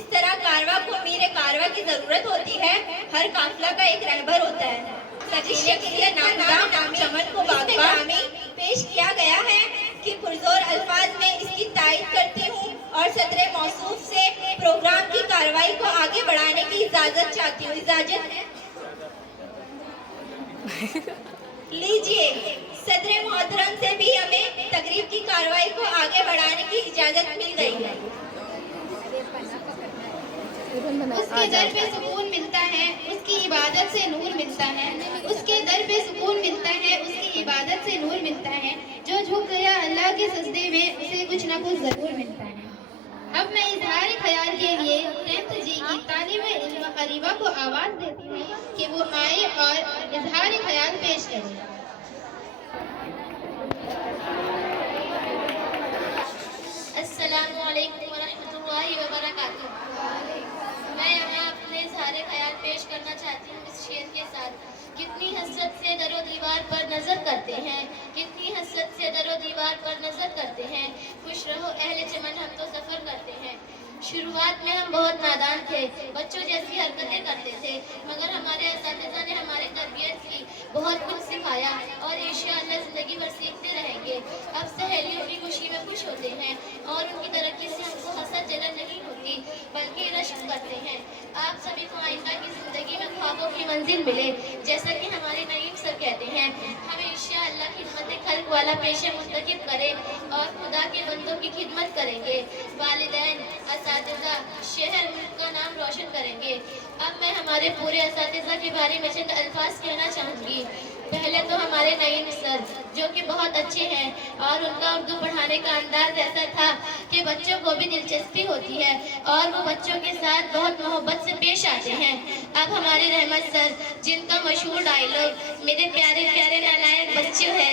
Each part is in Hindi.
जिस तरह कारवा को मीर कारवा की जरूरत होती है, हर काफिला का एक रहबर होता है। चमन को बागबानी पेश किया गया है कि पुरजोर अल्फाज में इसकी तारीफ करती हूँ और सदर मौसूफ से प्रोग्राम की कार्रवाई को आगे बढ़ाने की इजाजत चाहती हूँ। इजाजत लीजिए, सदर मोहतरम से भी हमें तकरीब की कार्रवाई को आगे बढ़ाने की इजाजत मिल गई है। उसके दर पे सुकून मिलता है, उसकी इबादत से नूर मिलता है। उसके दर पे सुकून मिलता है, उसकी इबादत से नूर मिलता है। जो झुक गया अल्लाह के सजदे में, उसे कुछ ना कुछ जरूर मिलता है। अब मैं इजहार ख्याल के लिए 10th जी की तालिबे इल्म अरीबा को आवाज देती हूँ कि वो आए और इजहार ख्याल पेश करें। अस्सलामु अलैकुम वरहमतुल्लाहि वबरकातुहू। मैं यहाँ अपने इजहार ख्याल पेश करना चाहती हूँ इस शेर के साथ। कितनी हसरत से दरो दीवार पर नजर करते हैं, कितनी हसरत से दरो दीवार पर नजर करते हैं। खुश रहो अहले चमन, हम तो सफर करते हैं। शुरुआत में हम बहुत नादान थे, बच्चों जैसी हरकतें करते थे, मगर हमारे असातिज़ा ने हमारे तरबियत की, बहुत कुछ सिखाया और इंशाअल्लाह ज़िंदगी भर सीखते रहेंगे। अब सहेलियों की खुशी में खुश होते हैं और उनकी तरक्की से हमको हसद जलन नहीं होती बल्कि रश्क करते हैं। आप सभी को आइंदा की ज़िंदगी में ख्वाबों की मंजिल मिले, जैसा कि हमारे नईम सर कहते हैं। हम इंशाअल्लाह खिदमत खल्क वाला पेशा मुंतखब करें और खुदा के बंदों की खिदमत करेंगे। वालिदैन, असातिज़ा, शहर, मुल्क का नाम रोशन करेंगे। अब मैं हमारे पूरे असातिज़ा के बारे में चंद अल्फाज कहना चाहूँगी। पहले तो हमारे नईम सर जो कि बहुत अच्छे हैं और उनका उर्दू पढ़ाने का अंदाज ऐसा था कि बच्चों को भी दिलचस्पी होती है और वो बच्चों के साथ बहुत मोहब्बत से पेश आते हैं। अब हमारे रहमत सर जिनका मशहूर डायलॉग मेरे प्यारे प्यारे नालायक बच्चों है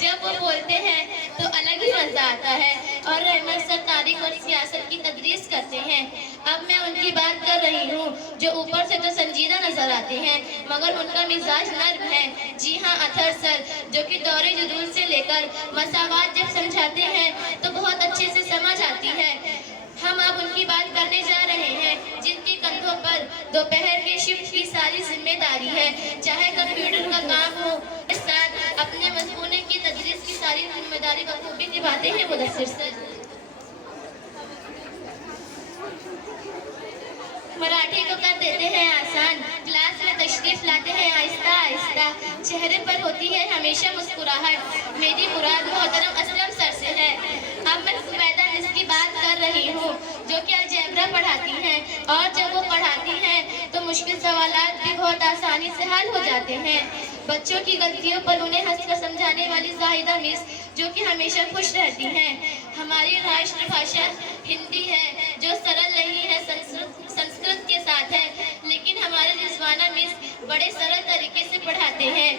जब वो बोलते हैं तो अलग ही मजा आता है और रहमत सर तारीख और सियासत की तदरीस करते हैं। अब मैं उनकी बात कर रही हूँ जो ऊपर से तो संजीदा नजर आते हैं मगर उनका मिजाज नर्म है। जी हाँ, अथर सर जो कि दौरे जुदूल से लेकर मसावात जब समझाते हैं तो बहुत अच्छे से समझ आती है। हम अब उनकी बात करने जा रहे हैं जिनके कंधों पर दोपहर के शिफ्ट की सारी जिम्मेदारी है, चाहे कंप्यूटर का काम हो, इस साथ अपने मजमूने की तदरीस की सारी जिम्मेदारी बखूबी निभाते हैं मुदस्सिर सर। मराठी को कर देते हैं आसान, क्लास में तशरीफ लाते हैं आहिस्ता आहिस्ता, चेहरे पर होती है हमेशा मुस्कुराहट। मेरी मुराद मोहतरम असलम सर से है। अब मैं जुबैदा मिस की बात कर रही हूँ जो कि अलजेब्रा पढ़ाती हैं और जब वो पढ़ाती हैं तो मुश्किल सवालात भी बहुत आसानी से हल हो जाते हैं। बच्चों की गलतियों पर उन्हें हंसकर समझाने वाली जाहिदा मिस जो कि हमेशा खुश रहती हैं। हमारी राष्ट्रभाषा हिंदी है जो सरल नहीं है, संस्कृत के साथ है, लेकिन हमारे रिजवाना मिस बड़े सरल तरीके से पढ़ाते हैं।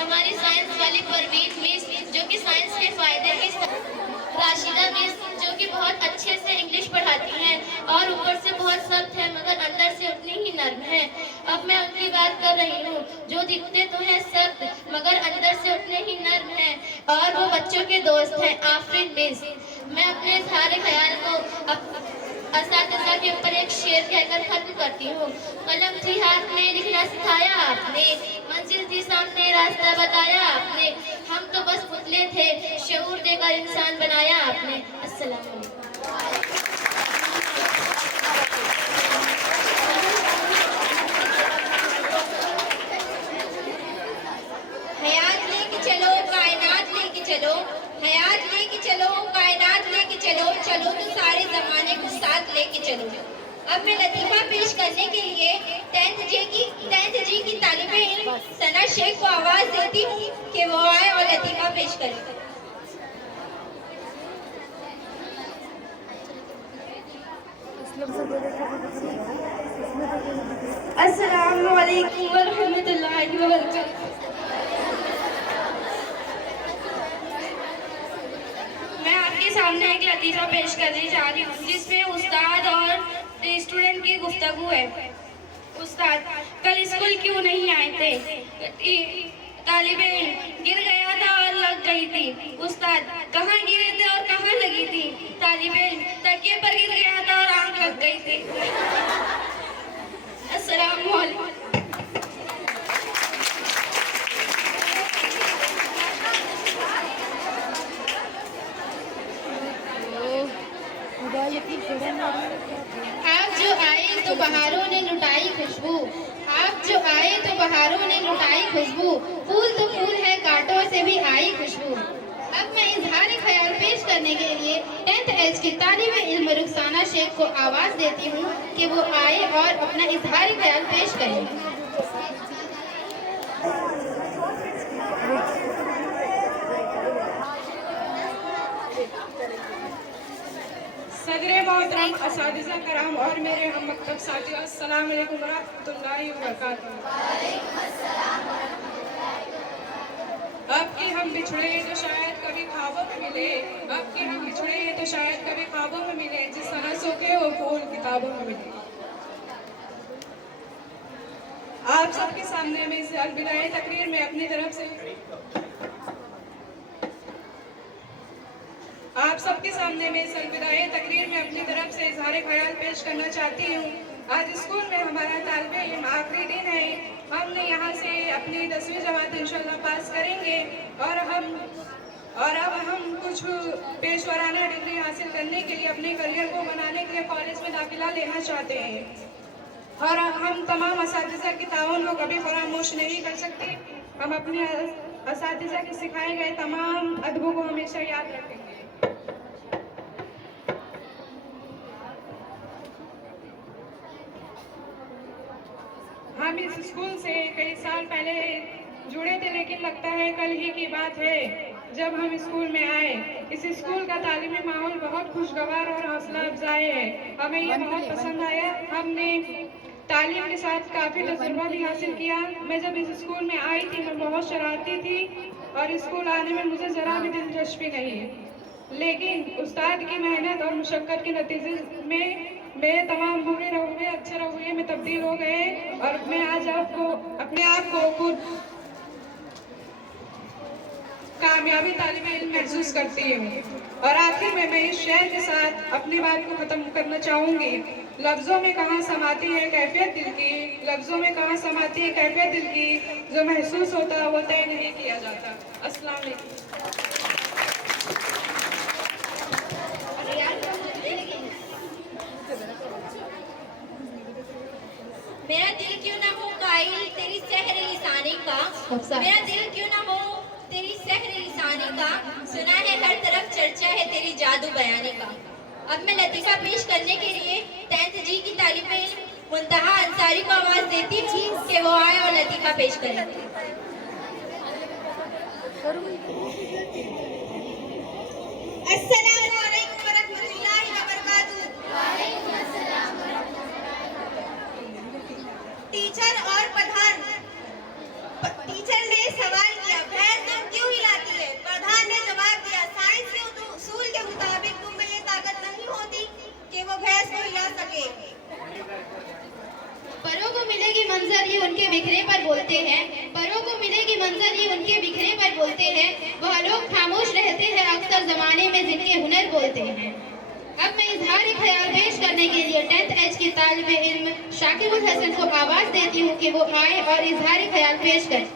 हमारी साइंस वाली परवीन मिस जो कि साइंस के फायदे की, राशिदा मिस जो कि बहुत अच्छे से इंग्लिश पढ़ाती हैं और ऊपर से बहुत सख्त है मगर अंदर से उतनी ही नर्म है। अब मैं उनकी बात कर रही हूँ जो दिखते तो हैं सख्त मगर अंदर से उतने ही नर्म हैं और वो बच्चों के दोस्त हैं, आफरीन मिस। मैं अपने सारे ख्याल को असातिज़ा के ऊपर एक शेर कहकर खत्म करती हूँ। कलम थी हाथ में, लिखना सिखाया आपने, मंजिल थी सामने, रास्ता बताया आपने, हम तो बस पुतले थे, शऊर देकर इंसान बनाया आपने। अस्सलाम वालेकुम। हयात लेके चलो, कायनात लेके चलो, हयात लेके चलो, कायनात लेके चलो, चलो तो सारे जमाने को साथ लेके चलो। अब मैं लतीफ़ा पेश करने के लिए 10th जी की तालिबे इल्म सना शेख को आवाज देती हूँ कि वो आए और लतीफ़ा पेश करें। अस्सलामु अलैकुम वरहमतुल्लाहि वबरकातुहू। मैं आपके सामने एक लतीफ़ा पेश करने जा रही हूँ जिसमें उस्ताद और स्टूडेंट की गुफ्तगू है। उस्ताद, कल स्कूल क्यों नहीं आए थे? तालिबे इल्म, गिर गया था और लग गई थी। उस्ताद, कहाँ गिरे थे और कहाँ लगी थी? तालिबे इल्म, तकिए पर गिर गया थी। अस्सलाम वालेकुम। आप जो आए तो बहारों ने लुटाई खुशबू, आप जो आए तो बहारों ने लुटाई खुशबू, फूल तो फूल है कांटों से भी आई खुशबू। अब मैं इजहार ख्याल पेश करने के लिए 10th एज की तालिब इल्म रुखसाना शेख को आवाज़ देती हूँ कि वो आए और अपना इजहार ख्याल पेश करें। सदर मोहतरम असातिज़ा कराम और मेरे हम मकतब साथियों, अस्सलाम वालेकुम रहमतुल्लाहि व बरकातुहू। अब कि हम बिछड़े तो शायद कभी ख्वाबों में मिले, अब कि हम बिछड़े तो शायद कभी ख्वाबों में मिले, जिस तरह सूखे वो फूल किताबों में मिले। आप सबके सामने में इस अलविदाई तकरीर में अपनी तरफ से आप सबके सामने में इस अलविदाई तकरीर में अपनी तरफ से इजहार ख्याल पेश करना चाहती हूँ। आज स्कूल में हमारा तालिबे इल्म आखिरी दिन है। हमने यहाँ से अपनी 10वीं जमात इंशाल्लाह पास करेंगे और अब हम कुछ पेशवराना डिग्री हासिल करने के लिए, अपने करियर को बनाने के लिए कॉलेज में दाखिला लेना चाहते हैं और हम तमाम असातिज़ा की ताउन को कभी फरामोश नहीं कर सकते। हम अपने असातिज़ा के सिखाए गए तमाम अदबों को हमेशा याद रखेंगे। हम इस स्कूल से कई साल पहले जुड़े थे, लेकिन लगता है कल ही की बात है जब हम स्कूल में आए। इस स्कूल का तालीमी माहौल बहुत खुशगवार और हौसला अफजाई है। हमें ये बहुत पसंद आया। हमने तालीम के साथ काफ़ी तजुर्बा भी हासिल किया। मैं जब इस स्कूल में आई थी मैं बहुत शरारती थी और स्कूल आने में मुझे ज़रा भी दिलचस्पी नहीं है, लेकिन उस्ताद की मेहनत और मुशक्क़त के नतीजे में मेरे तमाम बुरे रवैये अच्छे रवैये में तब्दील हो गए और मैं आज अपने आप को खुद कामयाबी तालिब इल्म महसूस करती हूँ। और आखिर में मैं इस शेर के साथ अपनी बात को ख़त्म करना चाहूँगी। लफ्ज़ों में कहाँ समाती है कैफियत दिल की, लफ्ज़ों में कहाँ समाती है कैफियत दिल की, जो महसूस होता वो तय नहीं किया जाता। अस्सलाम वालेकुम। मेरा दिल क्यों ना हो कायल तेरी सहर लिसानी का, मेरा दिल क्यों ना हो तेरी सहर लिसानी का, सुना है हर तरफ चर्चा है तेरी जादू बयानी का। अब मैं लतीफ़ा पेश करने के लिए 10th जी की तालिबे इल्म मुंतहा अंसारी को आवाज़ देती हूँ कि वो आए और लतीफ़ा पेश करें। अस्सलाम वालेकुम वरहमतुल्लाहि व बरकातुहू। टीचर और प्रधान। टीचर ने सवाल किया, भैंस तुम क्यों हिलाती है? प्रधान ने जवाब दिया, साइंस के उसूल के मुताबिक तुम में ये ताकत नहीं होती कि वो भैंस को हिला सके। परों को मिलेगी मंजर ये उनके बिखरे पर बोलते हैं, परों को मिलेगी मंजर ये उनके बिखरे पर बोलते हैं, वह लोग खामोश रहते हैं अक्सर जमाने में जिनके हुनर बोलते हैं। अब मैं इजहार ख्याल पेश करने के लिए 10th एज की तालिब इल्म शाकिबुल हसन को आवाज़ देती हूँ कि वो आए और इजहार ख्याल पेश करें।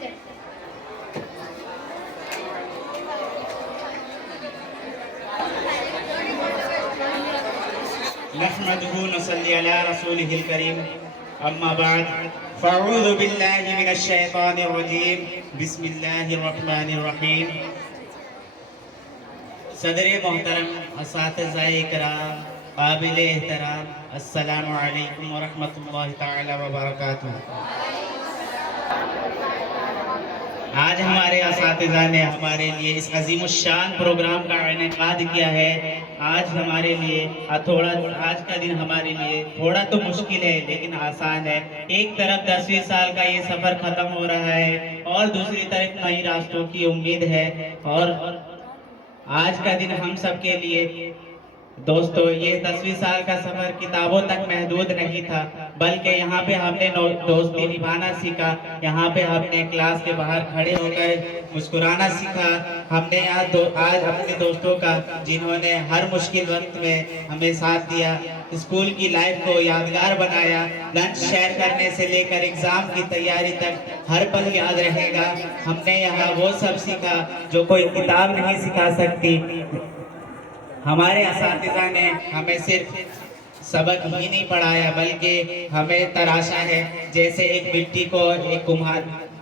नहमदुहु नसल्ली अला रसूलिहिल करीम, अम्मा बाद, फ़अऊज़ु बिल्लाहि मिनश शैतानिर रजीम, बिस्मिल्लाहिर रहमानिर रहीम। सदर मोहतरम असातिज़ाए किराम, काबिल एहतराम, अस्सलामु अलैकुम व रहमतुल्लाहि तआला व बरकातुहू। आज हमारे असातिज़ा ने हमारे लिए इस अज़ीमुश्शान प्रोग्राम का इनेकाद किया है। आज हमारे लिए आज का दिन हमारे लिए थोड़ा तो मुश्किल है लेकिन आसान है। एक तरफ 10वीं साल का ये सफ़र ख़त्म हो रहा है और दूसरी तरफ नई रास्तों की उम्मीद है। और आज का दिन हम सब के लिए दोस्तों, ये 10वीं साल का सफ़र किताबों तक महदूद नहीं था, बल्कि यहाँ पे हमने दोस्ती निभाना सीखा। यहाँ पे हमने क्लास के बाहर खड़े होकर मुस्कुराना सीखा। हमने आज अपने दोस्तों का, जिन्होंने हर मुश्किल वक्त में हमें साथ दिया, स्कूल की लाइफ को यादगार बनाया। लंच शेयर करने से लेकर एग्जाम की तैयारी तक हर पल याद रहेगा। हमने यहाँ वो सब सीखा जो कोई किताब नहीं सिखा सकती। हमारे असातिज़ा ने हमें सिर्फ सबक ही नहीं पढ़ाया, बल्कि हमें तराशा है। जैसे एक मिट्टी को एक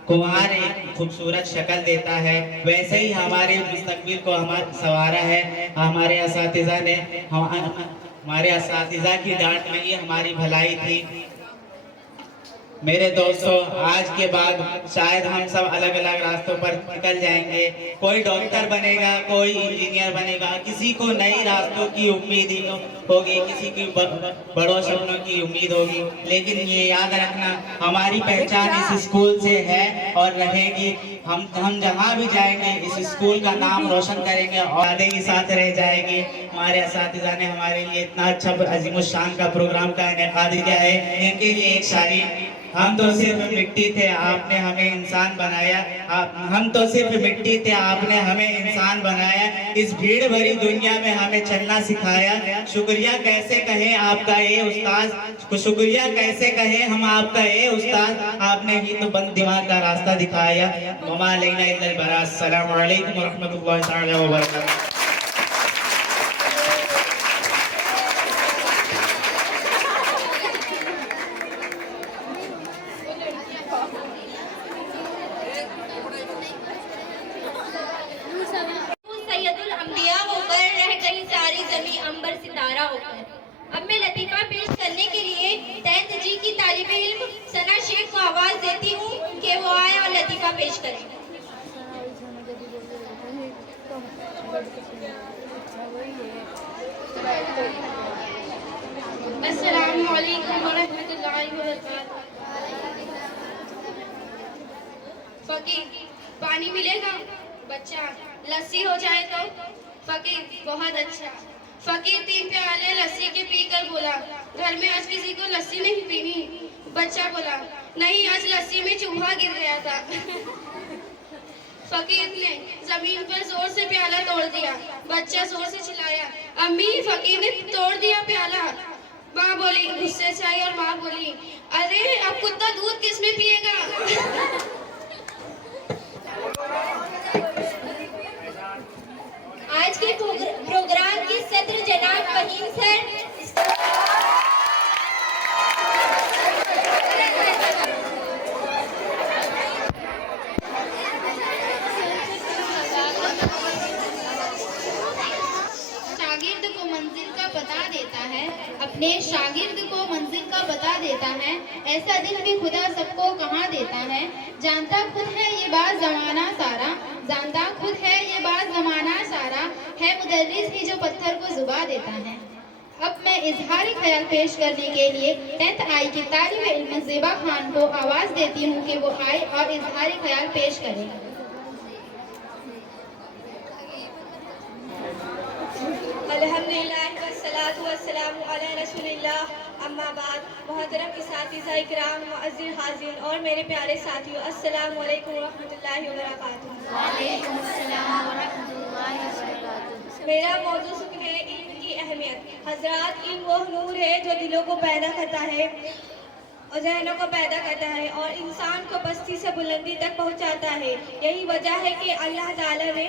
कुम्हार एक खूबसूरत शक्ल देता है, वैसे ही हमारे मुस्तकबिल को संवारा है हमारे असातिज़ा ने। हमारे असातिज़ा की डांट में ही हमारी भलाई थी। मेरे दोस्तों, आज के बाद शायद हम सब अलग अलग रास्तों पर निकल जाएंगे। कोई डॉक्टर बनेगा, कोई इंजीनियर बनेगा, किसी को नई रास्तों की उम्मीद होगी, किसी की बड़ों सपनों की उम्मीद होगी। लेकिन ये याद रखना, हमारी पहचान इस स्कूल से है और रहेगी। हम जहाँ भी जाएंगे इस स्कूल का नाम रोशन करेंगे और यादें ही साथ रह जाएगी। हमारे असातिज़ा ने हमारे लिए इतना अच्छा अज़ीमुश्शान का प्रोग्राम का इनेकाद किया है। इनके लिए एक शायरी। हम तो सिर्फ मिट्टी थे, आपने हमें इंसान बनाया। हम तो सिर्फ मिट्टी थे, आपने हमें इंसान बनाया। इस भीड़ भरी दुनिया में हमें चलना सिखाया। शुक्रिया कैसे कहें आपका ये उस्ताद, शुक्रिया कैसे कहें हम आपका ये उस्ताद, आपने ही तो बंद दिमाग का रास्ता दिखाया। वमा अलैना इल्लल बलाग। अस्सलामु अलैकुम व रहमतुल्लाहि तआला व बरकातहू। सैयदुल अंबिया होकर रह गई सारी जमी अंबर सितारा होकर। अब मैं लतीफ़ा पेश करने के लिए 10th जी की तालिब इल्म सना शेख को आवाज देती हूँ कि वो आए और लतीफ़ा पेश करें। अस्सलामु अलैकुम व रहमतुल्लाहि व बरकातहू। फकीर, पानी मिलेगा? बच्चा, लस्सी हो जाए तो? फकीर, बहुत अच्छा। फकीर 3 प्याले लस्सी के पीकर बोला, घर में आज किसी को लस्सी नहीं पीनी? बच्चा बोला, नहीं, आज लस्सी में चूहा गिर गया था। फकीर ने जमीन पर जोर से प्याला तोड़ दिया। बच्चा जोर से चिल्लाया, अम्मी, फकीर ने तोड़ दिया प्याला। माँ बोली, गुस्से से आई और माँ बोली, अरे अब कुत्ता दूध किसमें पिएगा? आज के प्रोग्राम की सदर जनाब फहीम सर। शागिर्द को मंजिल का पता देता है, अपने शागिर्द को मंजिल का पता देता है। ऐसा दिल भी खुदा सबको कहाँ देता है। जानता खुद है ये बात जमाना सारा, जानता खुद है ये बात जमाना सारा, है मुदर्रिस ही जो पत्थर को जुबा देता है। अब मैं इजहार ख्याल पेश करने के लिए 10th आई की तालिब इल्म ज़ेबा खान को आवाज़ देती हूँ कि वो आए और इजहार ख्याल पेश करें। अल्हम्दुलिल्लाह वस्सलातु वस्सलामु अला रसूलिल्लाह, अम्मा बाद। मोहतरम इस्सातिज़ा इकराम, मुअज़्ज़िज़ हाज़िरीन और मेरे प्यारे साथियों, अस्सलामु अलैकुम व रहमतुल्लाहि व बरकातहू। वालेकुम अस्सलाम व रहमतुल्लाहि व बरकातहू। मेरा मौजू सुन है इल्म की अहमियत। हजरात, इल्म वो नूर है जो दिलों को पैदा करता है और जहनों को पैदा करता है और इंसान को पस्ती से बुलंदी तक पहुंचाता है। यही वजह है कि अल्लाह ताला ने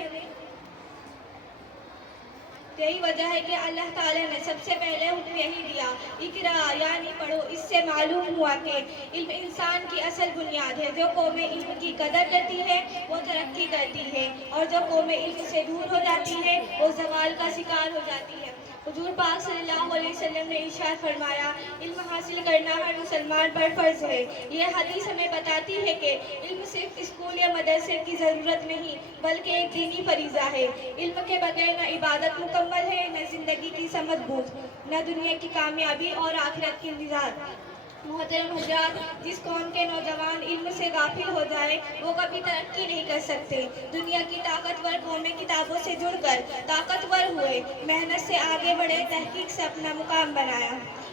सबसे पहले हुक्म यही दिया, इकरा यानी पढ़ो। इससे मालूम हुआ कि इल्म इंसान की असल बुनियाद है। जो कौमें इल्म की कदर करती है वो तरक्की करती है और जो कौमें इल्म से दूर हो जाती है वो ज़वाल का शिकार हो जाती है। हुजूर पाक सल्लल्लाहु अलैहि वसल्लम ने इरशाद फरमाया, इल्म हासिल करना हर मुसलमान पर फ़र्ज़ है। यह हदीस हमें बताती है कि इल्म सिर्फ स्कूल या मदरसे की ज़रूरत नहीं, बल्कि एक दीनी फरीज़ा है। इल्म के बगैर न इबादत मुकम्मल है, न ज़िंदगी की समझ बूझ, न दुनिया की कामयाबी और आखिरत की निजात। मोहतरम हजरात, जिस कौम के नौजवान इल्म से गाफिल हो जाए वो कभी तरक्की नहीं कर सकते। दुनिया की ताकतवर कौमें किताबों से जुड़कर ताकतवर हुए, मेहनत से आगे बढ़े, तहकीक से अपना मुकाम बनाया।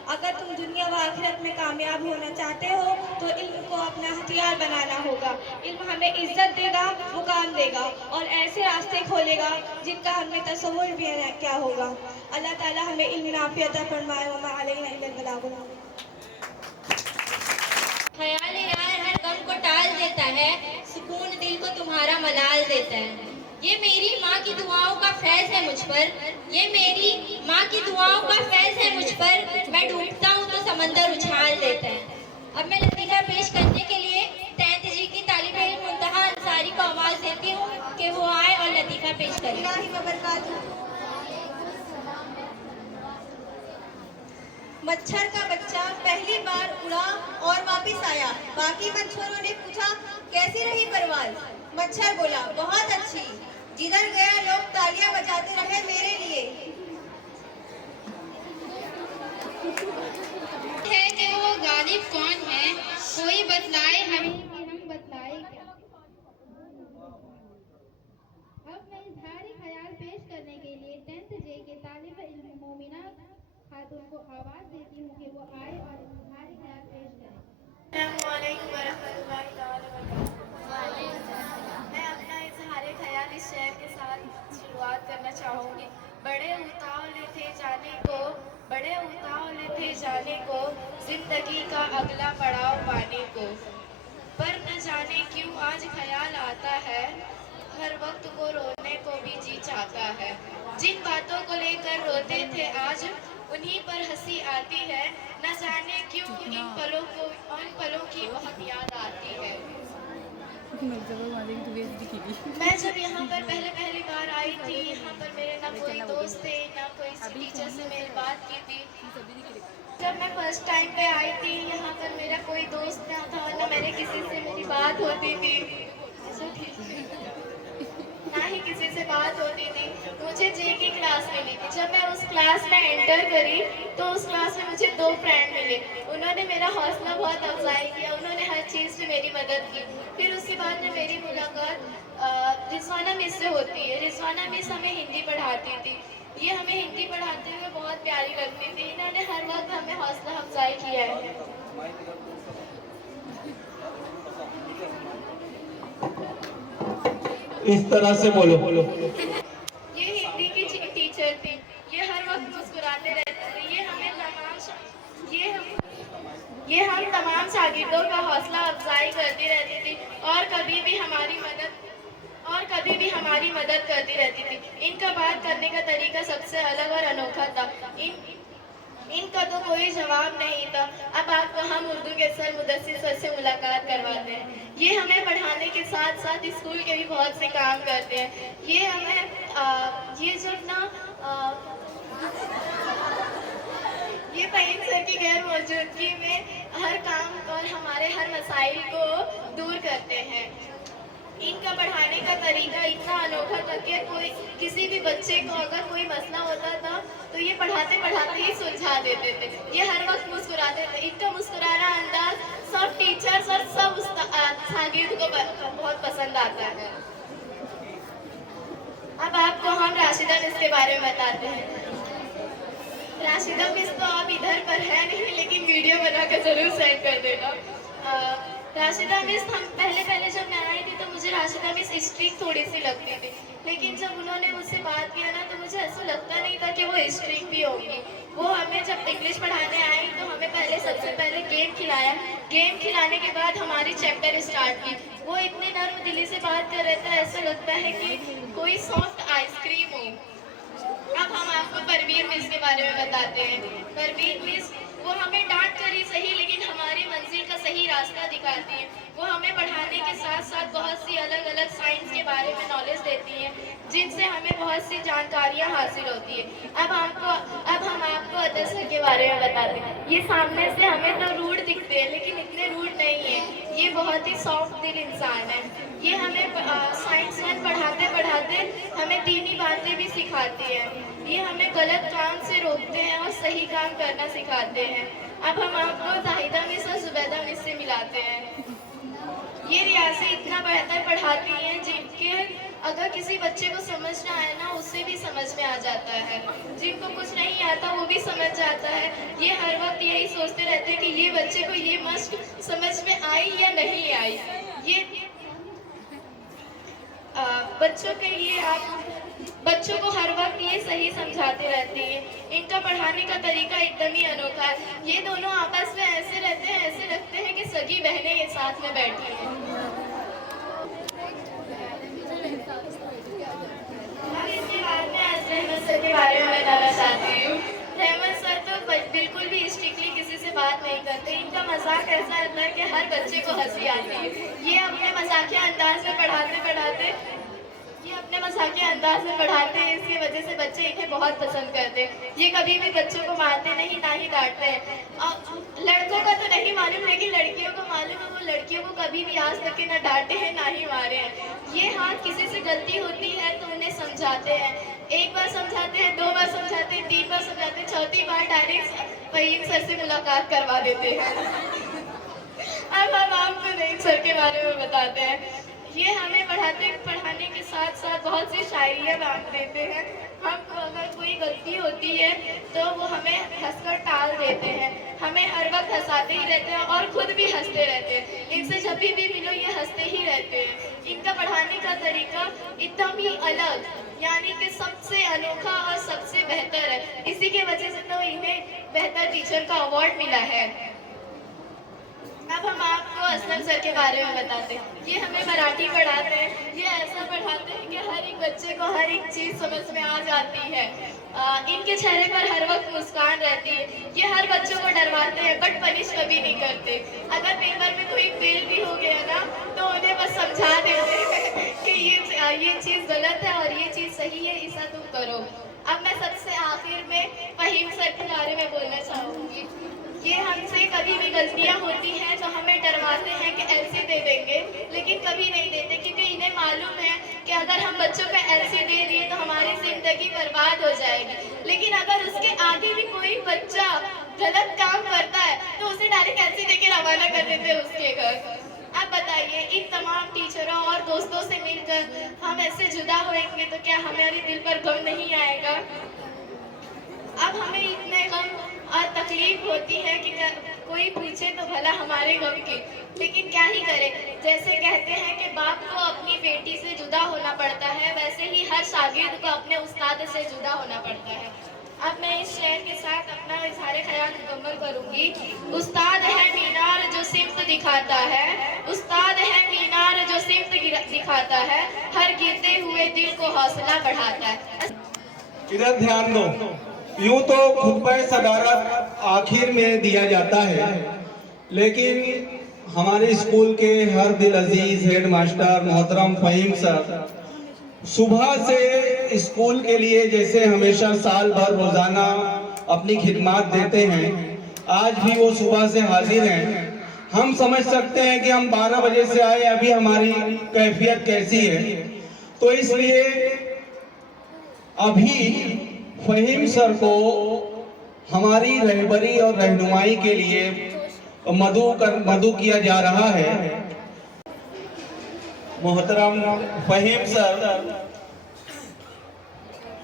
अगर तुम दुनिया व आखिरत में कामयाब होना चाहते हो तो इल्म को अपना हथियार बनाना होगा। इल्म हमें इज्जत देगा, मुकाम देगा और ऐसे रास्ते खोलेगा जिनका हमें तसव्वुर भी क्या होगा। अल्लाह ताला हमें इल्म नाफी अता फरमाए। व मा अलैना इल्लल बलागुल। ख्याल यार हर गम को टाल देता है, सुकून दिल को तुम्हारा मलाल देता है। ये मेरी माँ की दुआओं का फैज़ है मुझ पर, ये मेरी माँ की दुआओं का फैज़ है मुझ पर। मैं डूबता हूँ तो समंदर उछाल देता है। अब मैं लतीफ़ा पेश करने के लिए 10th जी की तालिबे इल्म मुंतहा अंसारी को आवाज़ देती हूँ कि वो आए और लतीफ़ा पेश करें। मच्छर का बच्चा पहली बार उड़ा और वापस आया। बाकी मच्छरों ने पूछा कैसी रही परवाज़? मच्छर बोला बहुत अच्छी। जिधर गया लोग तालियां बजाते रहे मेरे लिए। है कि वो गालिब कौन है, कोई बतलाए हमें कि हम बतलाए क्या। अब मैं इजहारी ख्याल पेश करने के लिए 10th जे के तालिब इल्म मोमिना खातून को आवाज़ देती हूँ कि वो आए और इजहारी ख्याल पेश करें। मैं अपना इजहार ख्याल इस शेर के साथ शुरुआत करना चाहूँगी। बड़े उतावले थे जाने को, बड़े उतावले थे जाने को, जिंदगी का अगला पड़ाव पाने को। पर न जाने क्यों आज ख्याल आता है, हर वक्त को रोने को भी जी चाहता है। जिन बातों को लेकर रोते थे आज उन्हीं पर हंसी आती है। न जाने क्यों उन पलों की बहुत याद आती है। मैं जब यहाँ पर पहली बार आई थी, यहाँ पर मेरे ना कोई दोस्त थे, ना कोई टीचर से मेरी बात की थी। जब मैं फर्स्ट टाइम पे आई थी यहाँ पर मेरा कोई दोस्त ना था, ना मैंने किसी से मेरी बात होती थी, ना ही किसी से बात होती थी। मुझे जे की क्लास मिली थी। जब मैं उस क्लास में एंटर करी तो उस क्लास में मुझे 2 फ्रेंड मिले। उन्होंने मेरा हौसला बहुत अफजाई किया, उन्होंने हर चीज़ में मेरी मदद की। फिर उसके बाद में मेरी मुलाकात रिजवाना मिस से होती है। रिजवाना मिस हमें हिंदी पढ़ाती थी। ये हमें हिंदी पढ़ाते हुए बहुत प्यारी लगती थी। इन्होंने हर वक्त हमें हौसला अफजाई किया है। इस तरह से बोलो। ये हिंदी की टीचर थी। ये हर वक्त मुस्कुराते रहते थे। ये हम तमाम शागिर्दों का हौसला अफजाई करती रहती थी और कभी भी हमारी मदद करती रहती थी। इनका बात करने का तरीका सबसे अलग और अनोखा था। इनका तो कोई जवाब नहीं था। अब आपको हम उर्दू के सर मुदस्सिर सर से मुलाकात करवाते हैं। ये हमें पढ़ाने के साथ साथ स्कूल के भी बहुत से काम करते हैं। ये हमें ये जब ना ये फहीम सर की गैर मौजूदगी में हर काम और हमारे हर मसाइल को दूर करते हैं। इनका पढ़ाने का तरीका इतना अनोखा था कि किसी भी बच्चे को अगर कोई मसला होता था तो ये पढ़ाते पढ़ाते ही सुलझा देते थे। ये हर वक्त मुस्कुराते थे। इनका मुस्कुराना अंदाज सब टीचर्स और सब शागिर्द को बहुत पसंद आता है। अब आपको हम राशिदा मिस के बारे में बताते हैं। राशिदा मिस तो आप इधर पर है नहीं, लेकिन वीडियो बनाकर जरूर सेंड कर देना। राशिदा मिस हम पहले जब मैं आई थी तो मुझे राशिदा मिस स्ट्रिक्ट थोड़ी सी लगती थी, लेकिन जब उन्होंने मुझसे बात किया ना तो मुझे ऐसा लगता नहीं था कि वो स्ट्रिक्ट भी होंगी। वो हमें जब इंग्लिश पढ़ाने आई तो हमें सबसे पहले गेम खिलाया। गेम खिलाने के बाद हमारी चैप्टर स्टार्ट की। वो इतने नर्म दिली से बात कर रहे थे, ऐसा लगता है कि कोई सॉफ्ट आइसक्रीम हो। अब हम आपको परवीन मिस के बारे में बताते हैं। परवीन मिस वो हमें डांट कर ही सही लेकिन हमारी मंजिल का सही रास्ता दिखाती है। वो हमें पढ़ाने के साथ साथ बहुत सी अलग अलग साइंस के बारे में नॉलेज देती हैं, जिनसे हमें बहुत सी जानकारियाँ हासिल होती है। अब हम आपको अतर सर के बारे में बताते हैं। ये सामने से हमें तो रूड दिखते हैं लेकिन इतने रूड नहीं है। ये बहुत ही सॉफ्ट दिल इंसान है। ये हमें साइंस 1 पढ़ाते पढ़ाते हमें दीनी बातें भी सिखाती है। ये हमें गलत काम से रोकते हैं और सही काम करना सिखाते हैं। अब हम आपको जाहिदा मिस और जुबैदा मिस से मिलाते हैं। ये रियासी इतना बेहतर पढ़ाती हैं जिनके अगर किसी बच्चे को समझ ना आए ना उससे भी समझ में आ जाता है, जिनको कुछ नहीं आता वो भी समझ जाता है। ये हर वक्त यही सोचते रहते हैं कि ये बच्चे को ये मश्क समझ में आई या नहीं आई। ये बच्चों के लिए आप बच्चों को हर वक्त ये सही समझाते रहती हैं। इनका पढ़ाने का तरीका एकदम ही अनोखा है। ये दोनों आपस में ऐसे रहते हैं, ऐसे लगते हैं कि सगी बहनें ये साथ में बैठी हैं। अब इसके बाद में आज रहमत सर के बारे में बताना चाहती हूँ। रहमत सर तो बिल्कुल भी स्ट्रिक्टली किसी से बात नहीं करते। इनका मजाक ऐसा रहता है कि हर बच्चे को हंसी आती है। ये अपने मजाकिया अंदाज में पढ़ाते हैं, इसकी वजह से बच्चे इन्हें बहुत पसंद करते हैं। ये कभी भी बच्चों को मारते नहीं, ना ही डांटते हैं। लड़कों का तो नहीं मालूम, लेकिन लड़कियों को मालूम है। वो लड़कियों को कभी भी आज तक के ना डांटे हैं ना ही मारे हैं। ये हाँ किसी से गलती होती है तो उन्हें समझाते हैं। एक बार समझाते हैं, 2 बार समझाते हैं, 3 बार समझाते हैं, चौथी बार डायरेक्ट फहीम सर से मुलाकात करवा देते हैं। अब हम आपको नईम सर के बारे में बताते हैं। ये हमें पढ़ाने के साथ साथ बहुत सी शायरियाँ बांट देते हैं। हम अगर कोई गलती होती है तो वो हमें हंसकर टाल देते हैं। हमें हर वक्त हंसाते ही रहते हैं और खुद भी हंसते रहते हैं। इनसे जब भी मिलो ये हंसते ही रहते हैं। इनका पढ़ाने का तरीका एकदम ही अलग, यानी कि सबसे अनोखा और सबसे बेहतर है। इसी के वजह से तो इन्हें बेहतर टीचर का अवार्ड मिला है। अब हम आपको असलम सर के बारे में बताते हैं। ये हमें मराठी पढ़ाते हैं। ये ऐसा पढ़ाते हैं कि हर एक बच्चे को हर एक चीज़ समझ में आ जाती है। इनके चेहरे पर हर वक्त मुस्कान रहती है। ये हर बच्चों को डरवाते हैं बट पनिश कभी नहीं करते। अगर पेपर में कोई फेल भी हो गया ना तो उन्हें बस समझा देते हैं कि ये चीज़ गलत है और ये चीज़ सही है, ऐसा तुम करो। अब मैं सबसे आखिर में फहीम सर के बारे में बोलना चाहूँगी। ये हमसे कभी भी गलतियाँ होती हैं तो हमें डरवाते हैं कि एलसी दे देंगे, लेकिन कभी नहीं देते, क्योंकि इन्हें मालूम है कि अगर हम बच्चों को एलसी दे दिए तो हमारी ज़िंदगी बर्बाद हो जाएगी। लेकिन अगर उसके आगे भी कोई बच्चा गलत काम करता है तो उसे डायरेक्ट एलसी दे के रवाना कर देते हैं उसके घर। अब बताइए, इन तमाम टीचरों और दोस्तों से मिलकर हम ऐसे जुदा होएंगे तो क्या हमारे दिल पर गम नहीं आएगा? अब हमें इतने गम और तकलीफ होती है कि कोई पूछे तो भला हमारे गम की, लेकिन क्या ही करे। जैसे कहते हैं कि बाप को अपनी बेटी से जुदा होना पड़ता है, वैसे ही हर शागिर्द को अपने उस्ताद से जुदा होना पड़ता है। अब मैं इस शेर के साथ अपना इज़हार ख्याल मुकम्मल करूंगी। उस्ताद है मीनार जो सिमत दिखाता है, उस्ताद है मीनार जो सिमत दिखाता है, हर गिरते हुए दिल को हौसला बढ़ाता है। इधर ध्यान दो। यूं तो खुतबा सदारत आखिर में दिया जाता है, लेकिन हमारे स्कूल के हर दिल अजीज हेड मास्टर मोहतरम फहीम सर सुबह से स्कूल के लिए जैसे हमेशा साल भर रोजाना अपनी खिदमत देते हैं, आज भी वो सुबह से हाजिर हैं। हम समझ सकते हैं कि हम 12 बजे से आए, अभी हमारी कैफियत कैसी है। तो इसलिए अभी फहीम सर को हमारी रहबरी और रहनुमाई के लिए मदऊ किया जा रहा है। मोहतरम फहीम सर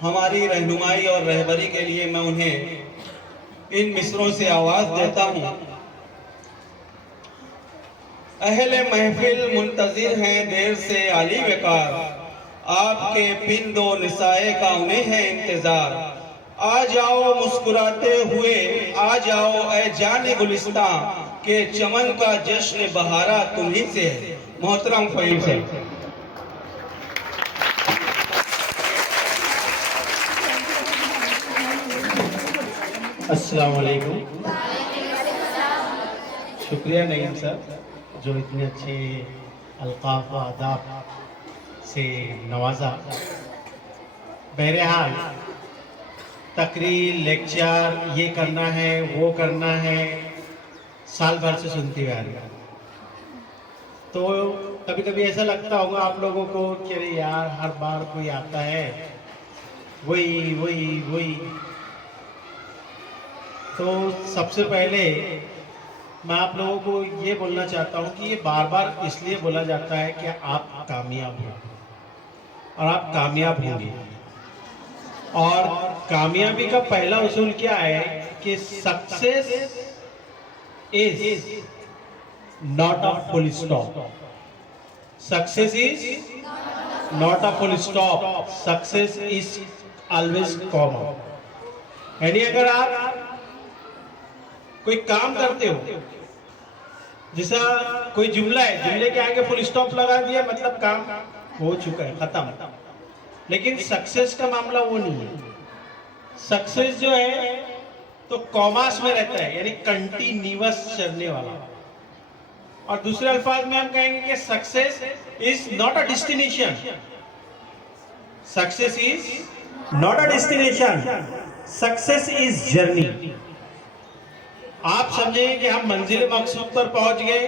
हमारी रहनुमाई और रहबरी के लिए मैं उन्हें इन मिसरों से आवाज देता हूँ। अहले महफिल मुंतजिर हैं देर से आली वकार, आपके पिन दो निसाए का उन्हें है इंतजार। आ जाओ मुस्कुराते हुए, आ जाओ ऐ जाने गुलिस्तां, के चमन का जश्न बहारा तुम्हीं से है। मोहतरम फहीम सर। अस्सलाम वालेकुम। शुक्रिया नईम सर जो इतने अच्छे अल्काफ व आदाब से नवाजा। बहरहाल तकरीर लेक्चर ये करना है वो करना है साल भर से सुनती आ रही है, तो कभी कभी ऐसा लगता होगा आप लोगों को कि अरे यार हर बार कोई आता है वही वही वही। तो सबसे पहले मैं आप लोगों को ये बोलना चाहता हूँ कि ये बार बार इसलिए बोला जाता है कि आप कामयाब हो और आप कामयाब होंगे। और कामयाबी का पहला उसूल क्या है कि success is not a full stop. Success is not a full stop, success is always comma. यानी अगर आप कोई काम करते हो, जैसा कोई जुमला है, जुमले के आगे फुल स्टॉप लगा दिया मतलब काम हो चुका है, खत्म। लेकिन सक्सेस का मामला वो नहीं है। सक्सेस जो है तो कॉमास में रहता है, यानी कंटिन्यूअस चलने वाला। और दूसरे अल्फाज में हम कहेंगे कि success is not a destination, success is not a destination, success is journey. आप समझें कि हम मंजिल मकसूद पर पहुंच गए,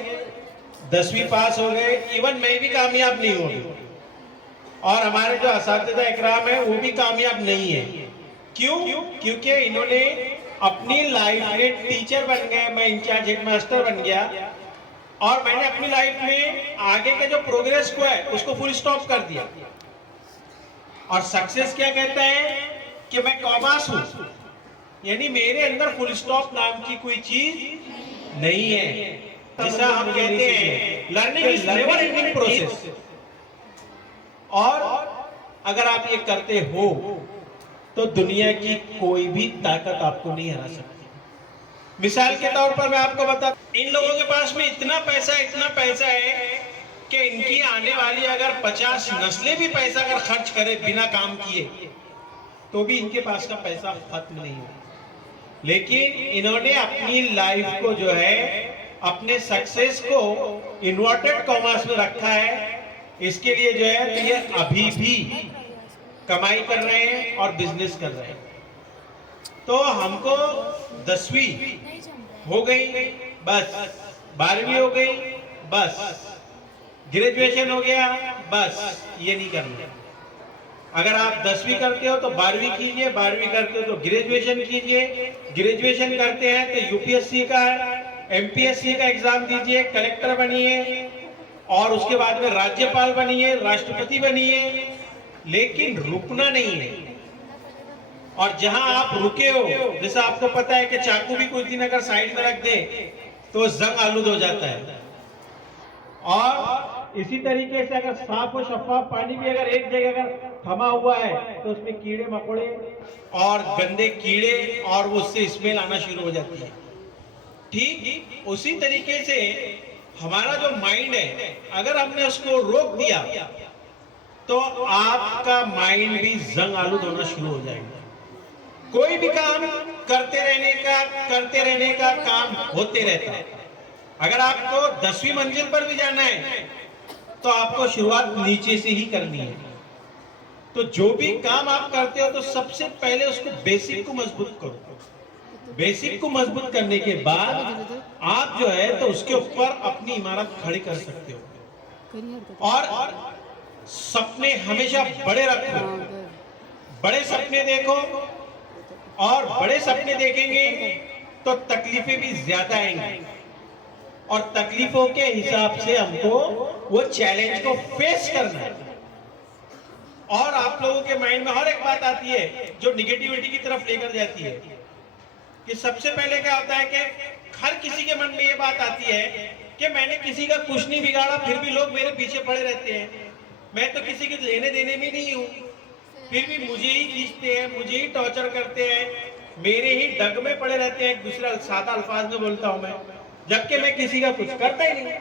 10वीं पास हो गए, इवन मैं भी कामयाब नहीं हुआ और हमारे जो असातिज़ा इकराम है वो भी कामयाब नहीं है। क्यों? क्योंकि इन्होंने अपनी लाइफ में टीचर बन गए, मैं इंचार्ज हेडमास्टर बन गया और मैंने अपनी लाइफ में आगे का जो प्रोग्रेस हुआ है उसको फुल स्टॉप कर दिया। और सक्सेस क्या कहता है कि मैं कॉमास हूं, यानी मेरे अंदर फुल स्टॉप नाम की कोई चीज नहीं है। जैसा हम कहते हैं learning is never ending process. और अगर आप ये करते हो तो दुनिया की कोई भी ताकत आपको नहीं हरा सकती। मिसाल के तौर पर मैं आपको बता, इन लोगों के पास में इतना पैसा है कि इनकी आने वाली अगर 50 नस्लें भी पैसा अगर खर्च करे बिना काम किए तो भी इनके पास का पैसा खत्म नहीं हो। लेकिन इन्होंने अपनी लाइफ को जो है, अपने सक्सेस को इन्वर्टेड कॉमर्स में रखा है। इसके लिए जो है तो ये अभी भी कमाई कर रहे हैं और बिजनेस कर रहे हैं। तो हमको 10वीं हो गई बस, 12वीं हो गई बस, ग्रेजुएशन हो गया बस, ये नहीं करना। अगर आप 10वीं करते हो तो 12वीं कीजिए, 12वीं करते हो तो ग्रेजुएशन कीजिए, ग्रेजुएशन करते हैं तो यूपीएससी का, एमपीएससी का एग्जाम दीजिए, कलेक्टर बनिए और उसके बाद में राज्यपाल बनिए, राष्ट्रपति बनिए, लेकिन रुकना नहीं है। और जहां आप रुके हो, जैसा आपको पता है कि चाकू भी कुछ दिन अगर साइड में रख दे तो जंग आलूद हो जाता है। और इसी तरीके से अगर साफ और शफाफ पानी भी अगर एक जगह अगर थमा हुआ है तो उसमें कीड़े मकोड़े और गंदे कीड़े और उससे स्मेल आना शुरू हो जाती है। ठीक उसी तरीके से हमारा जो माइंड है, अगर हमने उसको रोक दिया तो आपका माइंड भी जंग आलूद होना शुरू हो जाएगा। कोई भी काम करते रहने का काम होते रहता है। अगर आपको 10वीं मंजिल पर भी जाना है तो आपको शुरुआत नीचे से ही करनी है। तो जो भी काम आप करते हो तो सबसे पहले उसको बेसिक को मजबूत करो। बेसिक को मजबूत करने के बाद आप जो है तो उसके ऊपर अपनी इमारत खड़ी कर सकते हो। और सपने हमेशा बड़े रखो, बड़े सपने देखो, और बड़े सपने देखेंगे तो तकलीफें भी ज्यादा आएंगी और तकलीफों के हिसाब से हमको वो चैलेंज को फेस करना है। और आप लोगों के माइंड में हर एक बात आती है जो निगेटिविटी की तरफ लेकर जाती है। कि सबसे पहले क्या होता है कि हर किसी के मन में ये बात आती है कि मैंने किसी का कुछ नहीं बिगाड़ा, फिर भी लोग मेरे पीछे पड़े रहते हैं, मैं तो किसी के लेने देने में नहीं हूँ, फिर भी मुझे ही खींचते हैं, मुझे ही टॉर्चर करते हैं, मेरे ही डग में पड़े रहते हैं। एक दूसरा सादा अल्फाज में बोलता हूं मैं, जबकि मैं किसी का कुछ करता ही नहीं।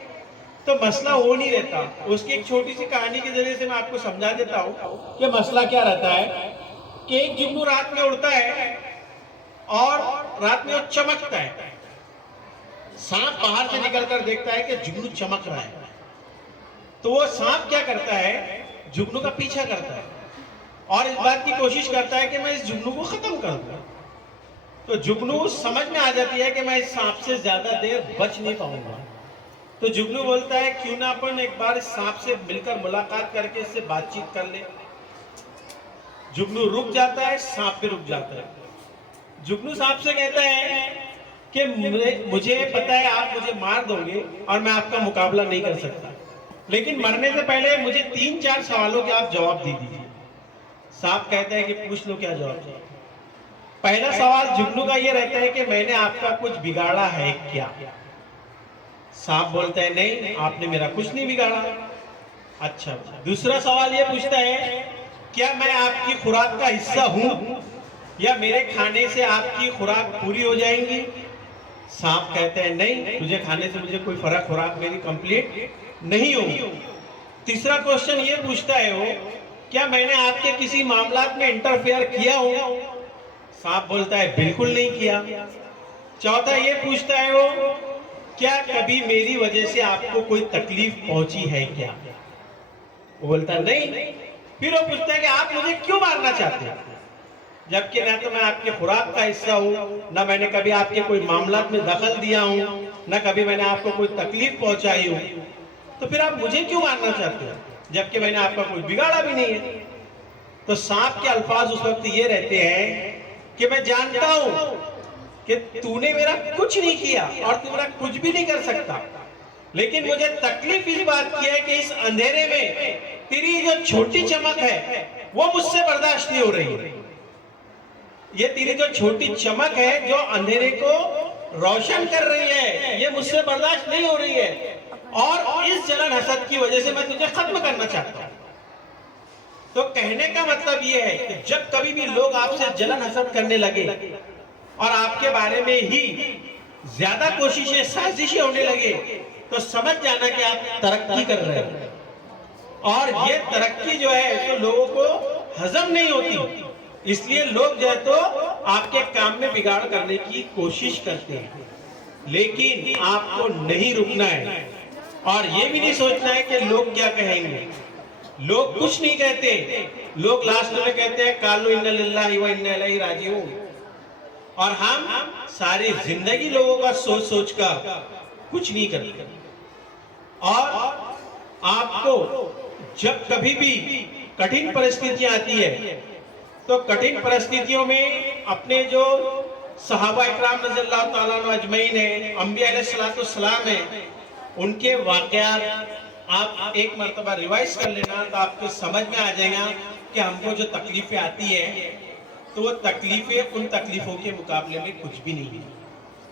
तो मसला हो नहीं रहता। उसकी एक छोटी सी कहानी के जरिए से मैं आपको समझा देता हूं कि मसला क्या रहता है। कि एक जुगनू रात में उड़ता है और रात में वो चमकता है। सांप बाहर से निकलकर देखता है कि जुगनू चमक रहा है, तो वो सांप क्या करता है, जुगनू का पीछा करता है और इस बात की कोशिश करता है कि मैं इस जुगनू को खत्म कर दूं। तो जुगनू समझ में आ जाती है कि मैं इस सांप से ज्यादा देर बच नहीं पाऊंगा। तो जुगनू बोलता है क्यों ना अपन एक बार इस सांप से मिलकर मुलाकात करके इससे बातचीत कर ले। जुगनू रुक जाता है, सांप भी रुक जाता है। जुगनू साहब से कहता है कि मुझे पता है आप मुझे मार दोगे और मैं आपका मुकाबला नहीं कर सकता, लेकिन मरने से पहले मुझे 3-4 सवालों के आप जवाब दे दीजिए। साहब कहते हैं कि पूछ लो, क्या जवाब चाहिए। पहला सवाल जुगनू का ये रहता है कि मैंने आपका कुछ बिगाड़ा है क्या। साहब बोलते हैं नहीं, आपने मेरा कुछ नहीं बिगाड़ा। अच्छा, दूसरा सवाल ये पूछता है क्या मैं आपकी खुराक का हिस्सा हूं या मेरे खाने से आपकी खुराक पूरी हो जाएंगी। सांप कहते हैं नहीं, तुझे खाने से मुझे कोई फर्क, खुराक मेरी कंप्लीट नहीं होगी। तीसरा क्वेश्चन ये पूछता है वो, क्या मैंने आपके किसी मामलात में इंटरफेयर किया हो। सांप बोलता है बिल्कुल नहीं किया। चौथा ये पूछता है वो, क्या कभी मेरी वजह से आपको कोई तकलीफ पहुंची है क्या। वो बोलता है नहीं। फिर वो पूछता है कि आप मुझे क्यों मारना चाहते हैं, जबकि ना तो मैं आपके खुराक का हिस्सा हूँ, ना मैंने कभी आपके कोई मामलात में दखल दिया हूँ, ना कभी मैंने आपको कोई तकलीफ पहुंचाई हो, तो फिर आप मुझे क्यों मारना चाहते हैं, जबकि मैंने आपका कोई बिगाड़ा भी नहीं है। तो सांप के अल्फाज उस वक्त ये रहते हैं कि मैं जानता हूं कि तूने मेरा कुछ नहीं किया और तू मेरा कुछ भी नहीं कर सकता, लेकिन मुझे तकलीफ इस बात की है कि इस अंधेरे में तेरी जो छोटी चमक है वो मुझसे बर्दाश्त नहीं हो रही है। ये तेरी जो छोटी चमक है जो अंधेरे को रोशन कर रही है, ये मुझसे बर्दाश्त नहीं हो रही है, और इस जलन हसद की वजह से मैं तुझे खत्म करना चाहता हूं। तो कहने का मतलब ये है कि जब कभी भी लोग आपसे जलन हसद करने लगे और आपके बारे में ही ज्यादा कोशिशें, साजिशें होने लगे, तो समझ जाना कि आप तरक्की कर रहे हैं। और ये तरक्की जो है तो लोगों को हजम नहीं होती, इसलिए लोग जो है तो आपके काम में बिगाड़ करने की कोशिश करते हैं। लेकिन आपको नहीं रुकना है और ये भी नहीं सोचना है कि लोग क्या कहेंगे। लोग कुछ नहीं कहते, लोग लास्ट में कहते हैं कालू इन्ना लिल्लाहि व इन्ना इलैहि राजिऊन। और हम सारी जिंदगी लोगों का सोच सोच कर कुछ नहीं करते। और आपको जब कभी भी कठिन परिस्थितियां आती है तो कठिन परिस्थितियों में अपने जो सहाबा इकराम रज़ियल्लाहु ताला अन्हुम अजमईन है, अंबिया अलैहिस्सलाम है, उनके वाक़यात आप एक मर्तबा रिवाइज कर लेना तो आपको समझ में आ जाएगा कि हमको जो तकलीफें आती है तो वो तकलीफें उन तकलीफों के मुकाबले में कुछ भी नहीं है।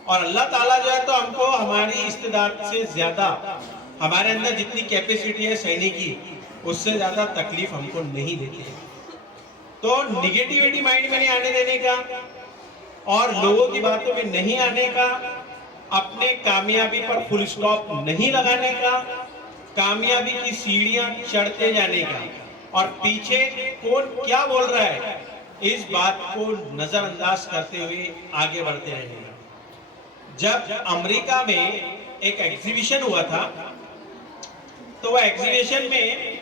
और अल्लाह ताला जो है तो हमको हमारी इस्तेदाद से ज्यादा, हमारे अंदर जितनी कैपेसिटी है सहने की, उससे ज्यादा तकलीफ हमको नहीं देते। तो निगेटिविटी माइंड में नहीं आने देने का और लोगों की बातों में नहीं आने का, अपने कामयाबी पर फुल स्टॉप नहीं लगाने का, कामयाबी की सीढ़ियां चढ़ते जाने का, और पीछे कौन क्या बोल रहा है इस बात को नजरअंदाज करते हुए आगे बढ़ते रहेंगे। जब अमेरिका में एक एग्जीबिशन हुआ था तो वह एग्जीबिशन में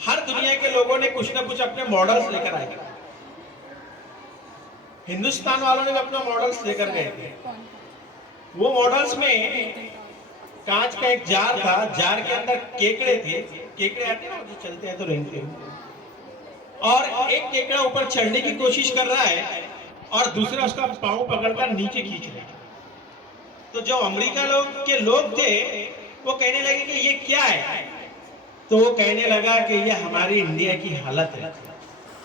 हर दुनिया के लोगों ने कुछ ना कुछ अपने मॉडल्स लेकर आए। हिंदुस्तान वालों ने अपना मॉडल्स लेकर गए थे। वो मॉडल्स में कांच का एक जार था, जार के अंदर केकड़े थे, केकड़े आते हैं ना जो चलते हैं तो रेंगते हैं, और एक केकड़ा ऊपर चढ़ने की कोशिश कर रहा है और दूसरा उसका पांव पकड़कर नीचे खींच रहा है। तो जो अमेरिका के लोग थे वो कहने लगे कि ये क्या है। तो वो कहने लगा कि ये हमारी इंडिया की हालत है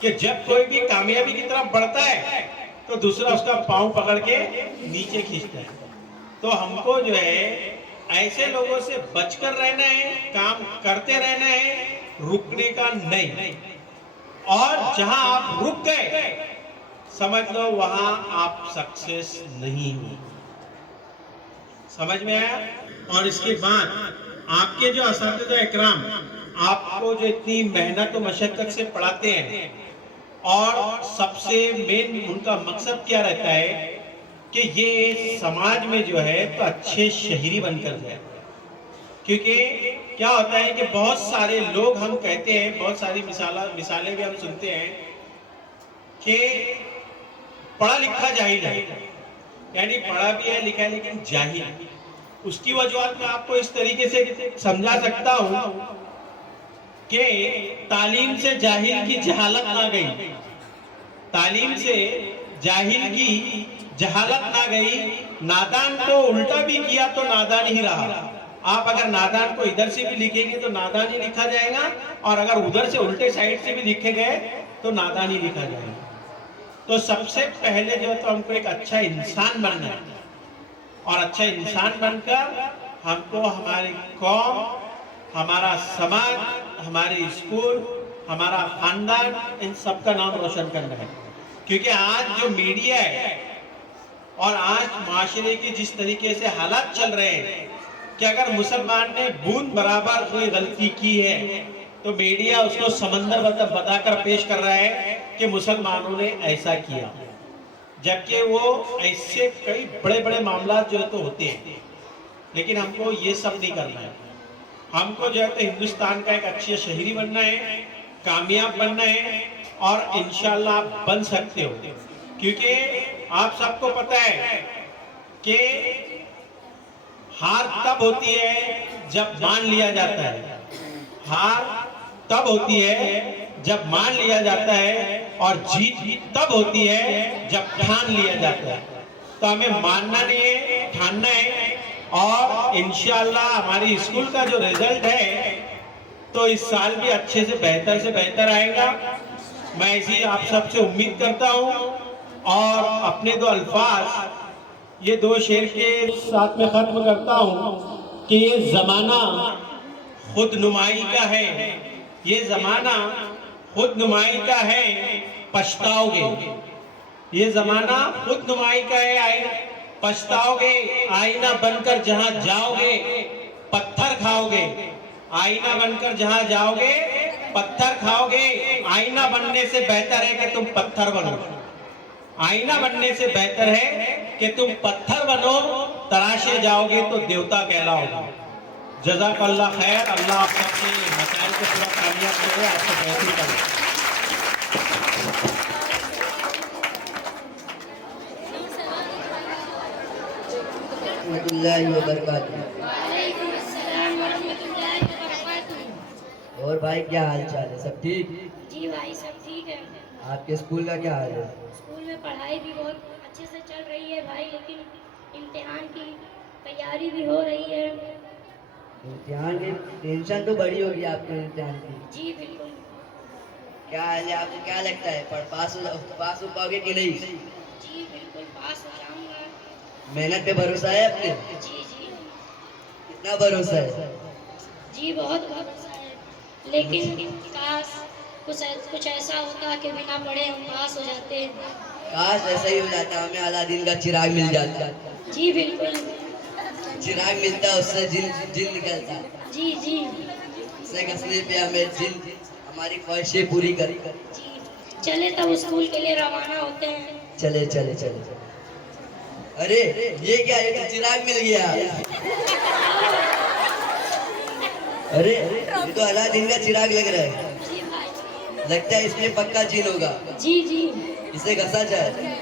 कि जब कोई भी कामयाबी की तरफ बढ़ता है तो दूसरा उसका पांव पकड़ के नीचे खींचता है। तो हमको जो है ऐसे लोगों से बचकर रहना है, काम करते रहना है, रुकने का नहीं। और जहां आप रुक गए समझ लो वहां आप सक्सेस नहीं हुए। समझ में आया। और इसके बाद आपके जो असातिज़ा इकराम आपको जो इतनी मेहनत और मशक्कत से पढ़ाते हैं, और सबसे मेन उनका मकसद क्या रहता है कि ये समाज में जो है तो अच्छे शहरी बनकर जाए। क्योंकि क्या होता है कि बहुत सारे लोग, हम कहते हैं, बहुत सारी मिसालें भी हम सुनते हैं कि पढ़ा लिखा जाहिल है, यानी पढ़ा भी है लिखा है लेकिन जाहिल है। उसकी वजह मैं आपको इस तरीके से समझा सकता हूं कि तालीम से जाहिल की जहालत आ गई, तालीम से जाहिल की जहालत ना गई, नादान को उल्टा भी किया तो नादान ही रहा। आप अगर नादान को इधर से भी लिखेंगे तो नादान ही लिखा जाएगा, और अगर उधर से उल्टे साइड से भी लिखे गए तो नादान ही लिखा जाएगा। तो सबसे पहले जो है तो हमको एक अच्छा इंसान बनना है, और अच्छा इंसान बनकर हमको हमारी कौम, हमारा समाज, हमारे स्कूल, हमारा खानदान, इन सबका नाम रोशन करना है। क्योंकि आज जो मीडिया है और आज माशरे के जिस तरीके से हालात चल रहे हैं कि अगर मुसलमान ने बूंद बराबर कोई गलती की है तो मीडिया उसको समंदर बताकर पेश कर रहा है कि मुसलमानों ने ऐसा किया, जबकि वो ऐसे कई बड़े बड़े मामला जो है तो होते हैं। लेकिन हमको ये सब नहीं करना है। हमको जो है तो हिंदुस्तान का एक अच्छे शहरी बनना है, कामयाब बनना है, और इंशाल्लाह आप बन सकते हो। क्योंकि आप सबको पता है कि हार तब होती है जब मान लिया जाता है, हार तब होती है जब मान लिया जाता है, और जीत तब होती है जब ठान लिया जाता है। तो हमें मानना नहीं है, ठानना है। और इंशाल्लाह हमारी स्कूल का जो रिजल्ट है तो इस साल भी अच्छे से बेहतर आएगा। मैं इसी आप सबसे उम्मीद करता हूँ, और अपने दो अल्फाज ये दो शेर के साथ में खत्म करता हूँ कि ये जमाना खुद नुमाई का है, ये जमाना खुद नुमाई का है, पछताओगे। ये जमाना खुद नुमाई का है, पछताओगे। आईना बनकर जहां जाओगे पत्थर खाओगे, आईना बनकर जहां जाओगे पत्थर खाओगे। आईना बनने से बेहतर है कि तुम पत्थर बनो, आईना बनने से बेहतर है कि तुम पत्थर बनो। तराशे जाओगे तो देवता कहलाओगे। जज़ाकल्लाह खैर। अल्लाह आप सबके मसाइल को पूरा कामयाब करे, आपको बेहतर करे। और भाई क्या हाल चाल है, सब ठीक? जी भाई सब ठीक है। आपके स्कूल का क्या हाल है? स्कूल में पढ़ाई भी बहुत अच्छे से चल रही है भाई, लेकिन इम्तिहान की तैयारी भी हो रही है। इम्तिहान की टेंशन तो बड़ी होगी आपके इम्तिहान की। जी बिल्कुल। क्या हाल है, आपको क्या लगता है पास हो पाओगे कि नहीं? जी बिल्कुल पास हो जाऊंगा। मेहनत पे भरोसा है अपने? जी जी। कितना भरोसा है? जी बहुत भरोसा है, लेकिन काश कुछ ऐसा होता कि बिना पढ़े हम पास हो जाते। काश ऐसा ही हो जाता, हमें अलादीन का चिराग मिल जाता। जी बिल्कुल। चिराग मिलता, उससे जिन निकलता। जी जी। उससे घसने पे हमें जिन हमारी ख्वाहिशें पूरी करी। जी चले तब स्कूल के लिए रवाना होते हैं। चले चले चले। अरे ये क्या, ये तो चिराग मिल गया। अरे ये तो अलादीन का चिराग लग रहा है। जी भाई। लगता है इसमें पक्का जिन होगा। जी जी। इसे घसा जाए।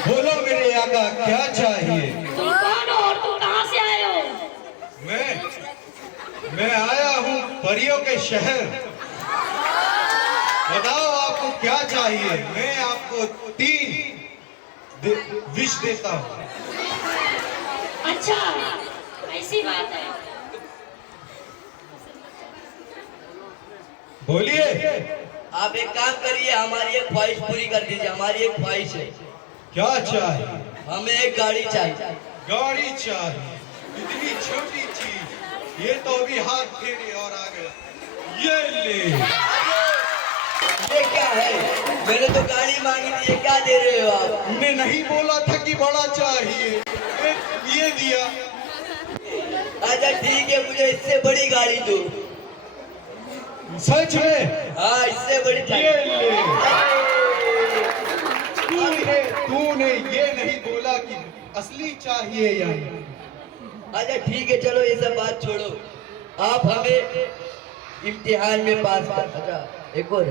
बोलो मेरे आका क्या चाहिए? तुम कौन हो और तुम कहाँ से आए हो? मैं आया हूँ परियों के शहर। बताओ आपको क्या चाहिए? मैं आपको 3 विश देता हूँ। अच्छा ऐसी बात है। बोलिए। आप एक काम करिए, हमारी एक ख्वाहिश पूरी कर दीजिए। हमारी एक ख्वाहिश है। क्या चाहिए? हमें एक गाड़ी चाहिए। गाड़ी चाहिए? इतनी छोटी चीज, ये तो अभी हाथ फेरे और आ गया। ये ले। ये क्या है? मैंने तो गाड़ी मांगी थी, ये क्या दे रहे हो आप? मैं नहीं बोला था कि बड़ा चाहिए, ये दिया। अच्छा ठीक है, मुझे इससे बड़ी गाड़ी दो। सच में? हाँ, इससे बड़ी ये ले। तूने ये नहीं बोला कि असली चाहिए या नहीं? अच्छा ठीक है, चलो ये सब बात छोड़ो। आप हमें इम्तिहान में पास कर। अच्छा एक और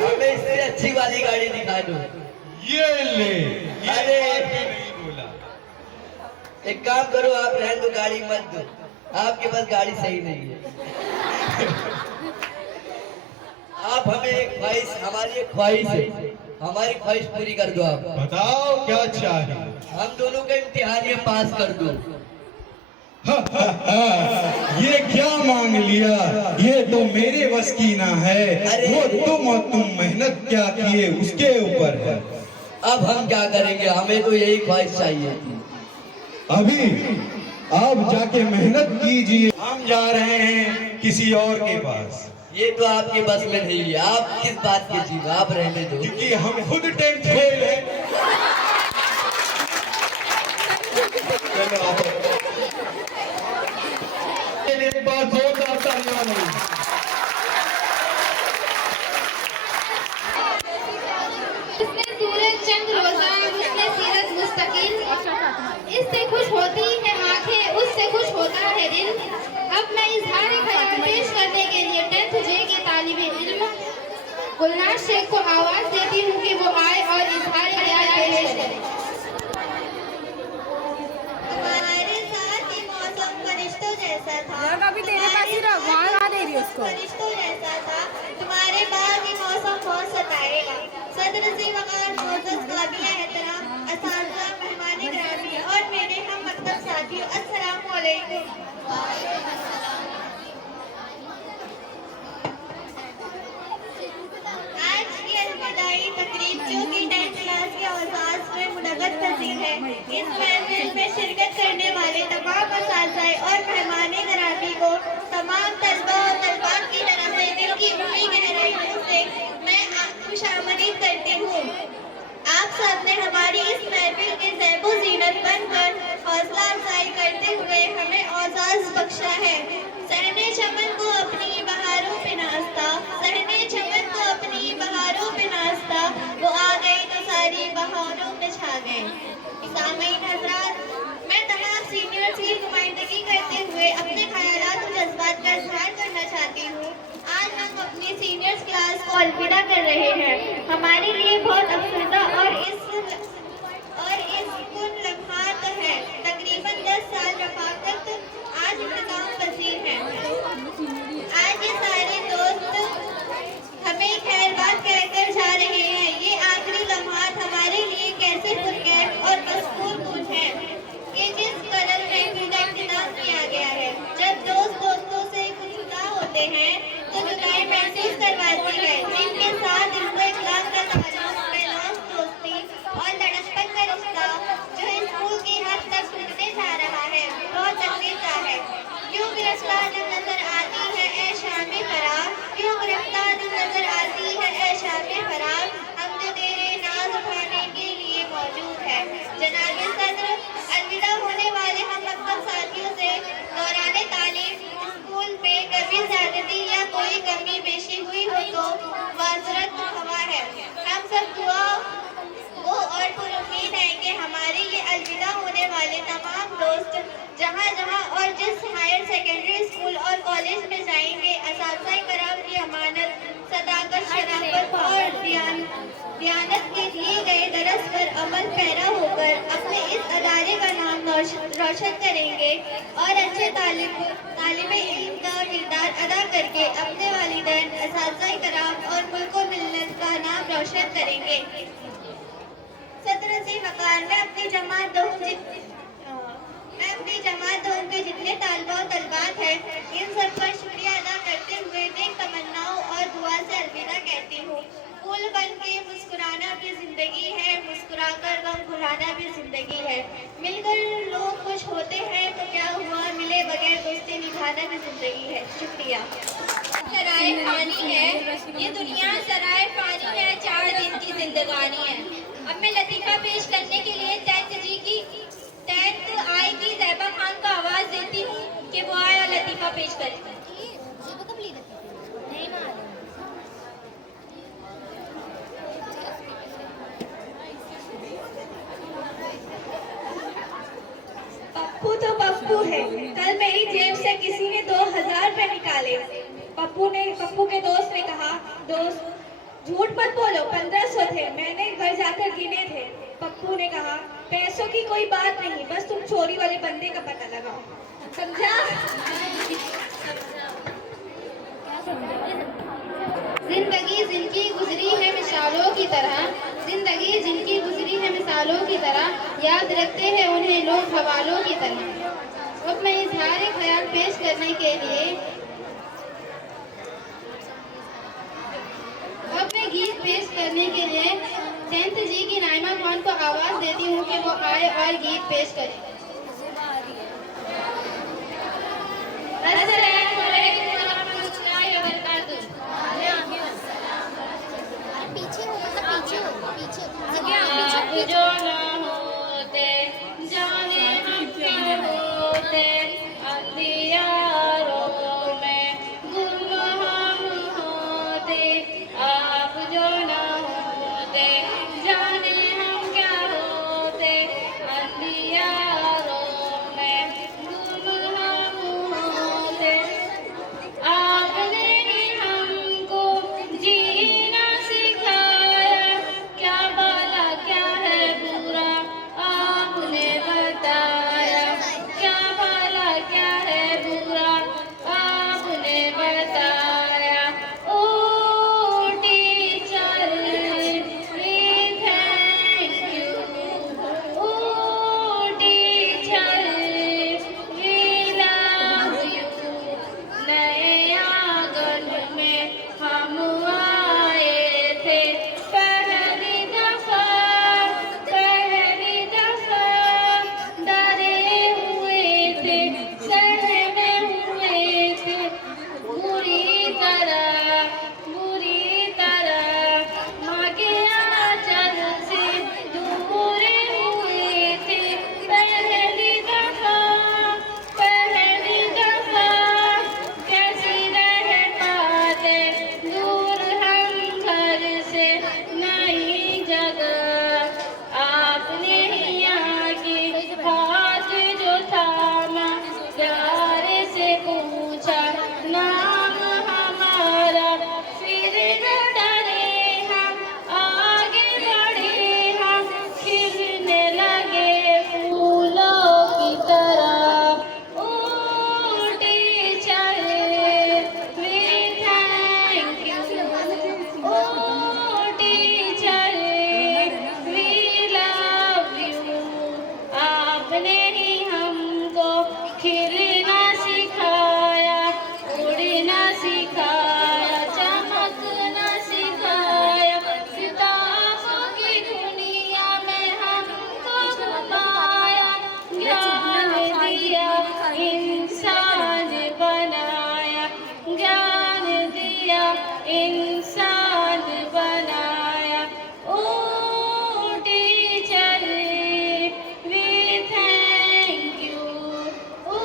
हमें इससे अच्छी वाली गाड़ी दिखा दो। ये ले। अरे नहीं बोला। एक काम करो, आप रहने दो, गाड़ी मत दो, आपके पास गाड़ी सही नहीं है। आप हमें एक ख्वाहिश, हमारी एक ख्वाहिश है, हमारी ख्वाहिश पूरी कर दो आप। बताओ क्या चाहिए? हम दोनों का इम्तिहान में पास कर दो। ये क्या मांग लिया? ये तो मेरे बस की ना है। वो तुम और तुम मेहनत क्या किए उसके ऊपर है। अब हम क्या करेंगे, हमें तो यही ख्वाहिश चाहिए थी। अभी आप जाके मेहनत कीजिए, हम जा रहे हैं किसी और के पास। ये तो आपके बस में नहीं है, आप किस बात के जीव, आप रहने दो। क्योंकि हम खुद 10th फेल हैं। एक बार जोरदार तालियां नहीं। उसने सूरज चंद रोजा, उसने सीरत मुस्तकिल, इससे खुश होती है आंखें, उससे खुश होता है दिल। अब मैं इजहार ख्याल पेश करने के लिए 10th जे के तालिबे इल्म गुलनार शेख को आवाज देती हूँ कि वो आए और इजहार ख्याल पेश करें। हमारे साथ ही मौसम फरिश्तों जैसा था। अभी तेरे पास ही रहा, वहाँ दे रही उसको। फरिश्तों जैसा था, तुम्हारे बाद ही मौसम बहुत सताएगा। सदर से वकार मोअज़्ज़ज़ काबिल एहतराम असातिज़ा, मेहमान गिरामी और मेरे हम मकतब साथियों, अस्सलामु अलैकुम। आज की अलविदाई तकरीब जो कि 10th क्लास के औज़ाज़ में मुनक़्क़द पज़ीर है। इस महफ़िल में शिरकत करने वाले तमाम असातिज़ा और मेहमान गिरामी को तमाम तलबा और तलबात की तरफ से दिल की गहरी गहराइयों से मैं खुशामदीद करती हूँ। आप सब ने हमारी इस महफिल के ज़ैबो ज़ीनत बनकर हौसला अफजाई करते हुए हमें औज़ाज़ बख्शा है। सहने चमन को अपनी बहारों पे नाचता, सहने चमन को अपनी बहारों पे नाचता, वो आ गई तो सारी बहारों में छा गए। सामीन हज़रात, मैं तमाम सीनियर्स की नुमाइंदगी करते हुए अपने ख़यालात और जज्बात का इज़हार करना चाहती हूँ। आज हम अपनी सीनियर्स क्लास को अलविदा कर रहे हैं। हमारे लिए बहुत अफसरदा और इस कुन लम्हात है। तकरीबन 10 साल रफ़ाकत आज इंतज़ाम पसीर है। आज ये सारे दोस्त हमें खैरबाद कहकर जा रहे हैं। ये आखिरी लम्हात हमारे लिए कैसे पुरकैफ और मस्कूर है कि जिस कदर महफिल का इंतज़ाम किया गया है। जब दोस्तों से कुछ जुदा होते हैं तो जुदाई महसूस करवाती है, जिनके साथ इनको इखलाक का ताल्लुक, बेलौस दोस्ती और लड़कपन का रिश्ता जो स्कूल की हद तक टूटने जा रहा है, बहुत तकलीफदा है। क्यों गिरफ्तार जब नजर आती है ऐ शाम फरार, क्यों गिरफ्तार जब नजर आती है ऐ शाम फरार, हम जो तेरे नाज उठाने के लिए मौजूद है। जनाब सदर, अलविदा होने वाले हम मकतब साथियों से दौराने तालीम स्कूल में कभी ज्यादती या कोई कमी पेशी हुई हो तो माजरत खवा है। हम सब दुआ वो और पुरुम्मीद हैं कि हमारे ये अलविदा होने वाले तमाम दोस्त जहाँ जहाँ और जिस हायर सेकेंडरी स्कूल और कॉलेज में जाएंगे, असातिज़ा कराम की अमानत, सदाकत, शराफत और दियानत के दिए गए दरस पर अमल पैरा होकर अपने इस अदारे का नाम रोशन करेंगे और अच्छे तालिबे इल्म का किरदार अदा करके अपने वालिदैन, असातिज़ा कराम और मुल्क व मिल्लत का नाम रोशन करेंगे। सदर से वकार में अपनी जमात दौर के जितने तालबा और तलबात हैं, इन सब पर शुक्रिया अदा करते हुए नेक तमन्नाओं और दुआ से अलविदा कहती हूँ। फूल बन के मुस्कुराना भी जिंदगी है, मुस्कुराकर गम भुलाना भी जिंदगी है। मिलकर लोग खुश होते हैं तो क्या हुआ, मिले बगैर दोस्ती निभाना भी जिंदगी है। शुक्रिया। सराय फानी है ये दुनिया, सराय फानी है, 4 दिन की जिंदगानी है। अब मैं लतीफ़ा पेश करने के लिए 10th आई की ज़ैबा खान का पेश करेंगे। पप्पू तो पप्पू है। कल मेरी जेब से किसी ने 2000 रुपए निकाले। पप्पू के दोस्त ने कहा, दोस्त झूठ मत बोलो, 1500 थे, मैंने घर जाकर गिने थे। पप्पू ने कहा, पैसों की कोई बात नहीं, बस तुम चोरी वाले बंदे का पता लगाओ। समझा? जिंदगी जिनकी गुजरी है मिसालों की तरह, जिंदगी जिनकी गुजरी है मिसालों की तरह, याद रखते हैं उन्हें लोग हवालों की तरह। अब मैं इजहार ख्याल पेश करने के लिए गीत पेश करने के लिए जयंत जी की नाइमा खान को आवाज देती हूँ कि वो आए और गीत पेश करें। जो ना होते जाने हम क्या होते, अंधियारों में गुम हम होते। आप जो ना होते जाने हम क्या होते, अंधियारों में गुम हम होते। आपने ही हमको जीना सिखाया, क्या भला क्या है बुरा आपने बताया, क्या भला क्या है बुरा आपने बताया। O teacher we thank you, O teacher we love you. नए आंगन में हम आए थे पहली दफा, डरे हुए थे, सहमे हुए थे, बुरी तरह माँ के आंचल से दूर हुए थे। पहली दफा कैसी रह पाते दूर हम घर से, नई जगह आपने ही आके हाथ जो थामा, प्यार से पूछा नाम हमारा, फिर न डरे हम, आगे बढ़े हम, खिलने लगे फूलों की तरह। O teacher we thank you, O teacher we love you. आपने ही हमको खिलना सिखाया, उड़ना सिखाया, चमकना सिखाया, किताबों की दुनिया में हमको घुमाया, ज्ञान दिया इंसान बनाया, ज्ञान दिया इंसान बनाया। O teacher we thank you, O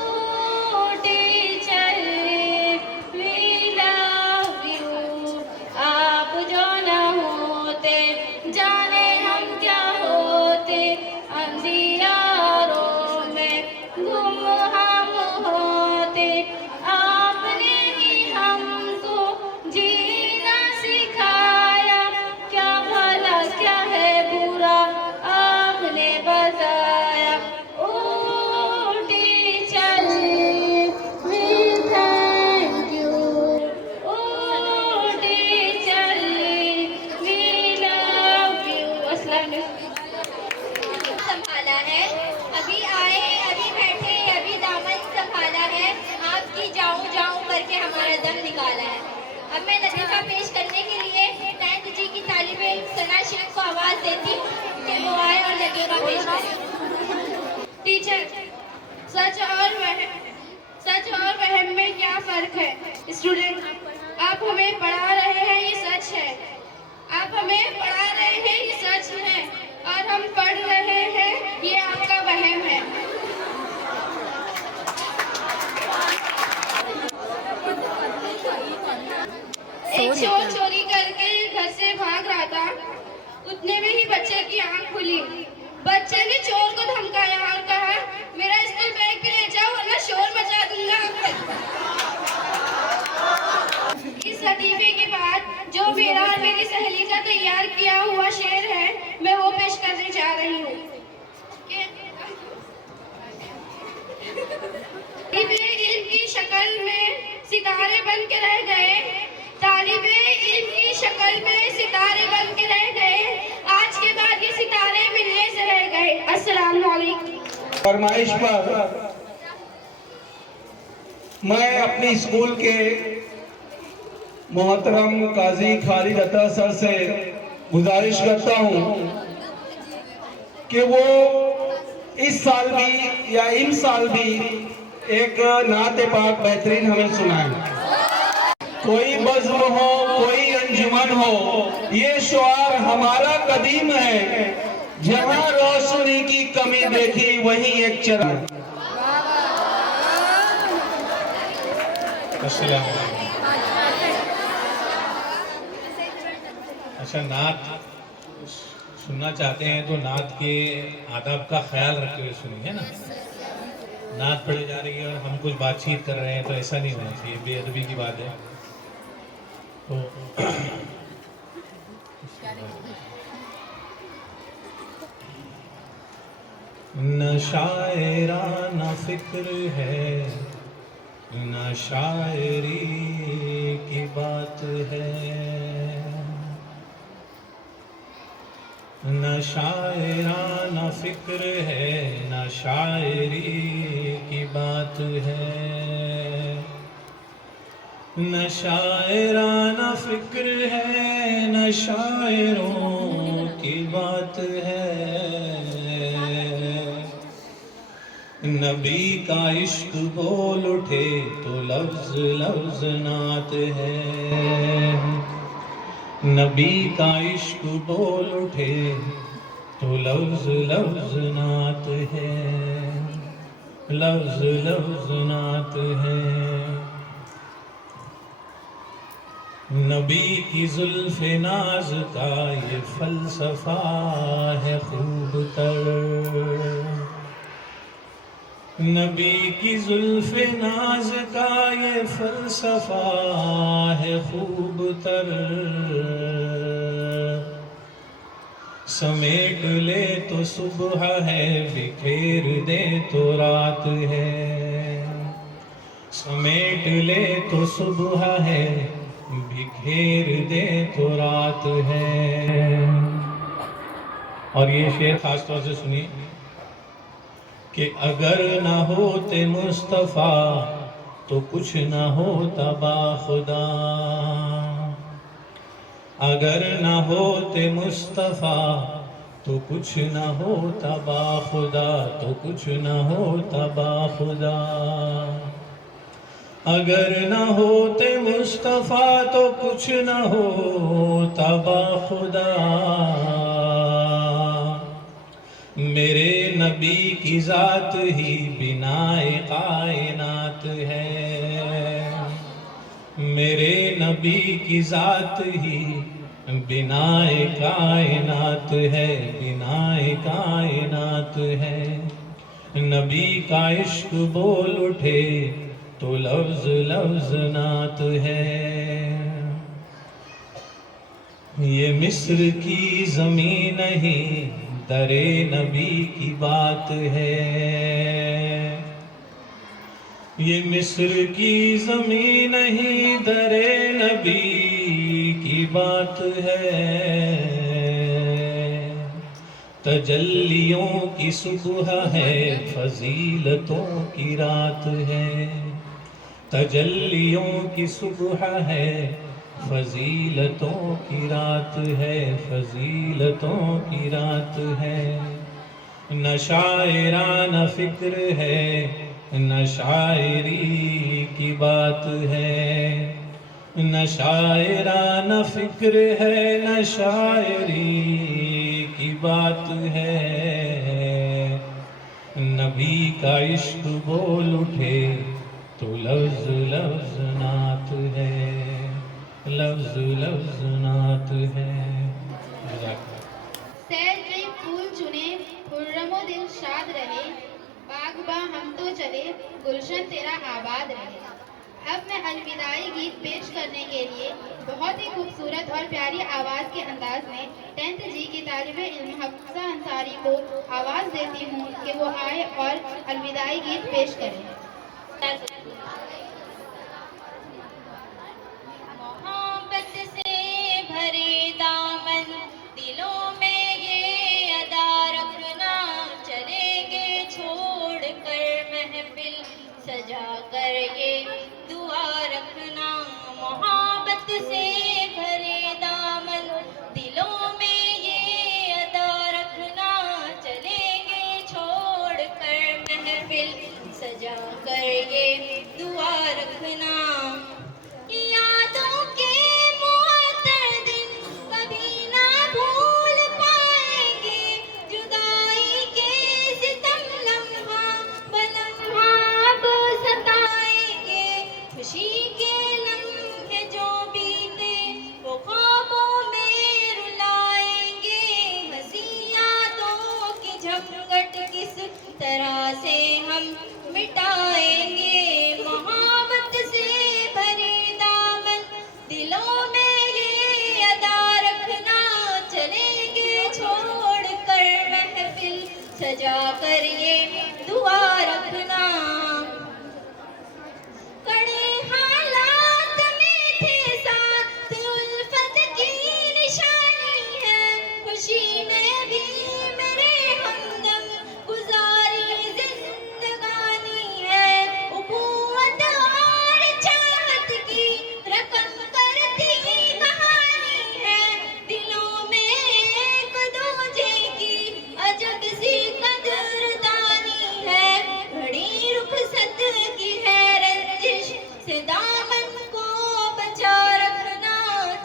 teacher we love you. आप जो ना होते जाने हम क्या होते, अंधियारों में गुम हम होते। आपने ही हमको जीना सिखाया, क्या भला क्या है बुरा आपने बताया। O teacher we thank you, O teacher we love you. अस्सलाम वालेकुम। संभाला है, अभी आए अभी बैठे अभी दामन संभाला है, आपकी जाऊं जाऊं करके हमारा दम निकाला है। अब मैं लतीफा पेश करने के लिए 9th जी की तालिबे इल्म सना शेख को आवाज देती हूँ कि वो आए और लतीफा पेश करें। टीचर, सच और वहम में क्या फर्क है? स्टूडेंट, आप हमें पढ़ा रहे हैं ये सच है, आप हमें पढ़ा रहे हैं ये सच है, और हम पढ़ रहे हैं ये आपका वहम है। बच्चे ने चोर को धमकाया और कहा, मेरा स्कूल बैग भी ले जाओ वरना शोर मचा दूंगा। इस लतीफे के बाद जो मेरा और मेरी सहेली का तैयार किया हुआ शेर है, मैं वो पेश करने जा रही हूँ। तालिबे इल्म की शक्ल में सितारे बन के रह गए, तालिबे इल्म की शक्ल में सितारे बन के रह गए, आज के बाद ये सितारे मिलने से रह गए। अस्सलाम वालेकुम। फरमाइश पर मैं अपनी स्कूल के मोहतरम काजी खालिद अता सर से गुजारिश करता हूं कि वो इस साल भी या इन साल भी एक नात पाक बेहतरीन हमें सुनाएं। कोई बज़्म हो, कोई अंजुमन हो, ये शुआर हमारा कदीम है, जहां रोशनी की कमी देखी वहीं एक चरण। अच्छा, नात सुनना चाहते हैं तो नात के आदाब का ख्याल रखते हुए सुनिए ना। नात पढ़ी जा रही है और हम कुछ बातचीत कर रहे हैं तो ऐसा नहीं होना चाहिए, बेअदबी की बात है। तो न शायराना फिक्र है न शायरी की बात है, न शायराना फिक्र है न शायरी की बात है, न शायराना फिक्र है न शायरों की बात है। नबी का इश्क बोल उठे तो लफ्ज लफ्ज नात है, नबी का इश्क बोल उठे तो लफ्ज लफ्ज नात है, लफ्ज लफ्ज नात है। नबी की जुल्फ़े नाज का ये फलसफा है खूब तर, नबी की जुल्फ़े नाज का ये फलसफा है खूब तर। समेट ले तो सुबह है, बिखेर दे तो रात है, समेट ले तो सुबह है, बिखेर दे तो रात है। और ये शेर खास तौर से सुनिए कि अगर ना होते मुस्तफ़ा तो कुछ ना होता बाखुदा, अगर ना होते मुस्तफ़ा तो कुछ ना होता बाखुदा, तो कुछ ना होता बाखुदा। अगर ना होते मुस्तफ़ा तो कुछ ना होता बाखुदा। मेरे नबी की ज़ात ही बिनाए कायनात है, मेरे नबी की ज़ात ही बिनाए कायनात है, बिनाए कायनात है। नबी का इश्क बोल उठे तो लफ्ज लफ्ज नात है। ये मिस्र की ज़मीन नहीं दरे नबी की बात है, ये मिस्र की ज़मीन नहीं दरे नबी की बात है। तजल्लियों की सुबह है, फजीलतों की रात है, तजल्लियों की सुबह है, फजीलतों की रात है, फजीलतों की रात है। न शायराना फिक्र है न शायरी की बात है, न शायराना फिक्र है न शायरी की बात है। नबी का इश्क बोल उठे तो लफ्ज लफ्ज नात है, लफ्ज लफ्ज नात है। सैर कई फूल चुने, दिल शाद रहे, बागबा हम तो चले, गुलशन तेरा आबाद रहे। अब मैं अलविदाई गीत पेश करने के लिए बहुत ही खूबसूरत और प्यारी आवाज़ के अंदाज में 10th जी की तालिबे इल्म हफ्सा अंसारी को आवाज़ देती हूँ कि वो आए और अलविदाई गीत पेश करें। मोहब्बत से भरे दामन दिलों में ये अदा रखना, चलेंगे छोड़ कर महफिल सजा कर ये दुआ रखना। मोहब्बत से भरे दामन दिलों में ये अदा रखना, चलेंगे छोड़ कर महफिल सजा कर ये दुआ रखना। यादों के मुअत्तर दिन कभी ना भूल पाएंगे, जुदाई के सितम लम्हा बलम्हा अब सताएंगे। खुशी के लम्हे जो बीते वो ख्वाबों में रुलाएंगे, हंसी यादों की झमघट किस तरह से हम मिटाएंगे। मोहब्बत से भरे दामन दिलों में ये अदा रखना, चलेंगे छोड़ कर महफिल सजा कर ये दुआ रखना। कड़े हालात में थे साथ उल्फत की निशानी है, खुशी में भी मेरे हमदम गुजारी जिंदगानी है। उखुवत और चाहत की रकम करती कहानी है, दिलों में एक दूजे की अजब सी कदरदानी है। घड़ी रुखसत की है रंजिश से दामन को बचा रखना,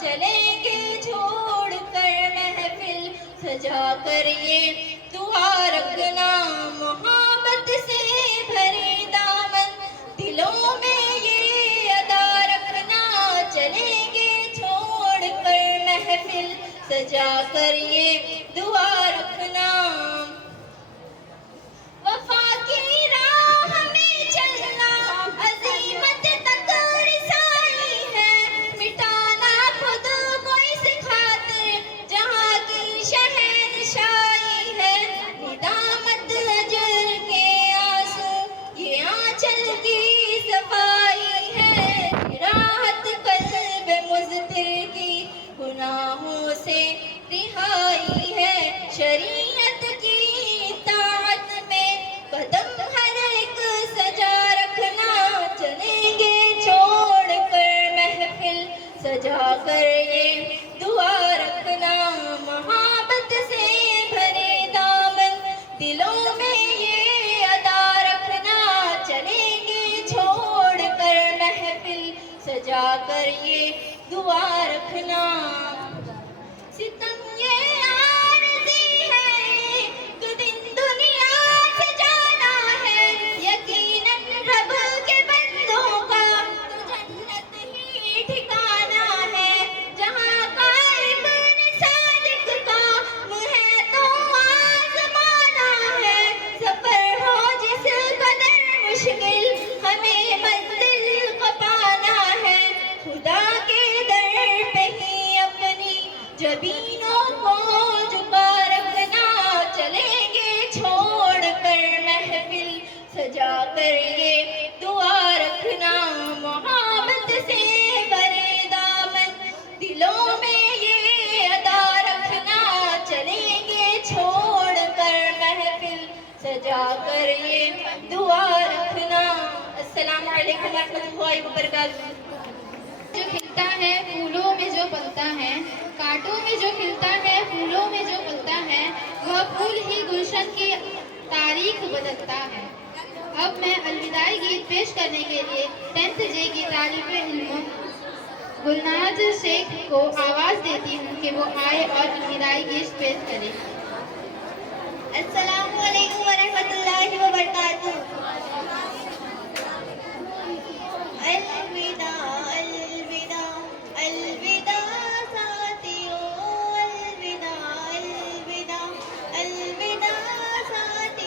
चलेंगे छोड़ कर महफिल सजा कर ये दुआ रखना। मोहब्बत से भरे दामन दिलों में ये अदा रखना, चलेंगे छोड़ कर महफिल सजा कर ये दुआ रखना। वफा की राह में चलना अजीमत तक रिसाई है, मिटाना खुद को इस खातिर जहाँ की शहंशाही है। निदामत अजर के आंसू ये आंचल की सफाई है, राहत कल्ब मुज़्तिर की गुनाहों से रिहाई है। शरीयत की इताअत में कदम हर एक सजा रखना, चलेंगे छोड़ कर महफिल सजा कर ये दुआ रखना। मोहब्बत से भरे दामन दिलों में ये अदा रखना, चलेंगे छोड़ कर महफिल सजा कर ये दुआ रखना। सितम ये आरज़ी है एक दिन दुनिया से जाना है, यकीनन रब के बंदों का तो जन्नत ही ठिकाना है। जहाँ का इब्न सादिक काम है तो आज़माना है, सफर हो जिस कदर मुश्किल हमें मंजिल को पाना है। खुदा के दर पे ही अपनी जबीनों को झुका रखना, चलेंगे छोड़ कर महफिल सजा कर ये दुआ रखना। मोहब्बत से भरे दामन दिलों में ये अदा रखना, चलेंगे छोड़ कर महफिल सजा कर ये दुआ रखना। अस्सलामु अलैकुम रहमतुल्लाहि व बरकातहू। जो खिलता है फूलों में जो पलता है, कांटों में जो खिलता है फूलों में जो पलता है, वह फूल ही गुलशन की तारीख बदलता है। अब मैं अलविदाई गीत पेश करने के लिए 10th जे की तालिबे इल्म गुलनाज शेख को आवाज़ देती हूँ कि वो आए और अलविदाई गीत पेश करें। अस्सलामु अलैकुम व रहमतुल्लाहि व बरकातहू। अलविदा अलविदा अलविदा साथियों, अलविदा अलविदा अलविदा साथियों।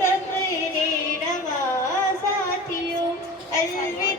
सपने नवा साथियों अलविदा।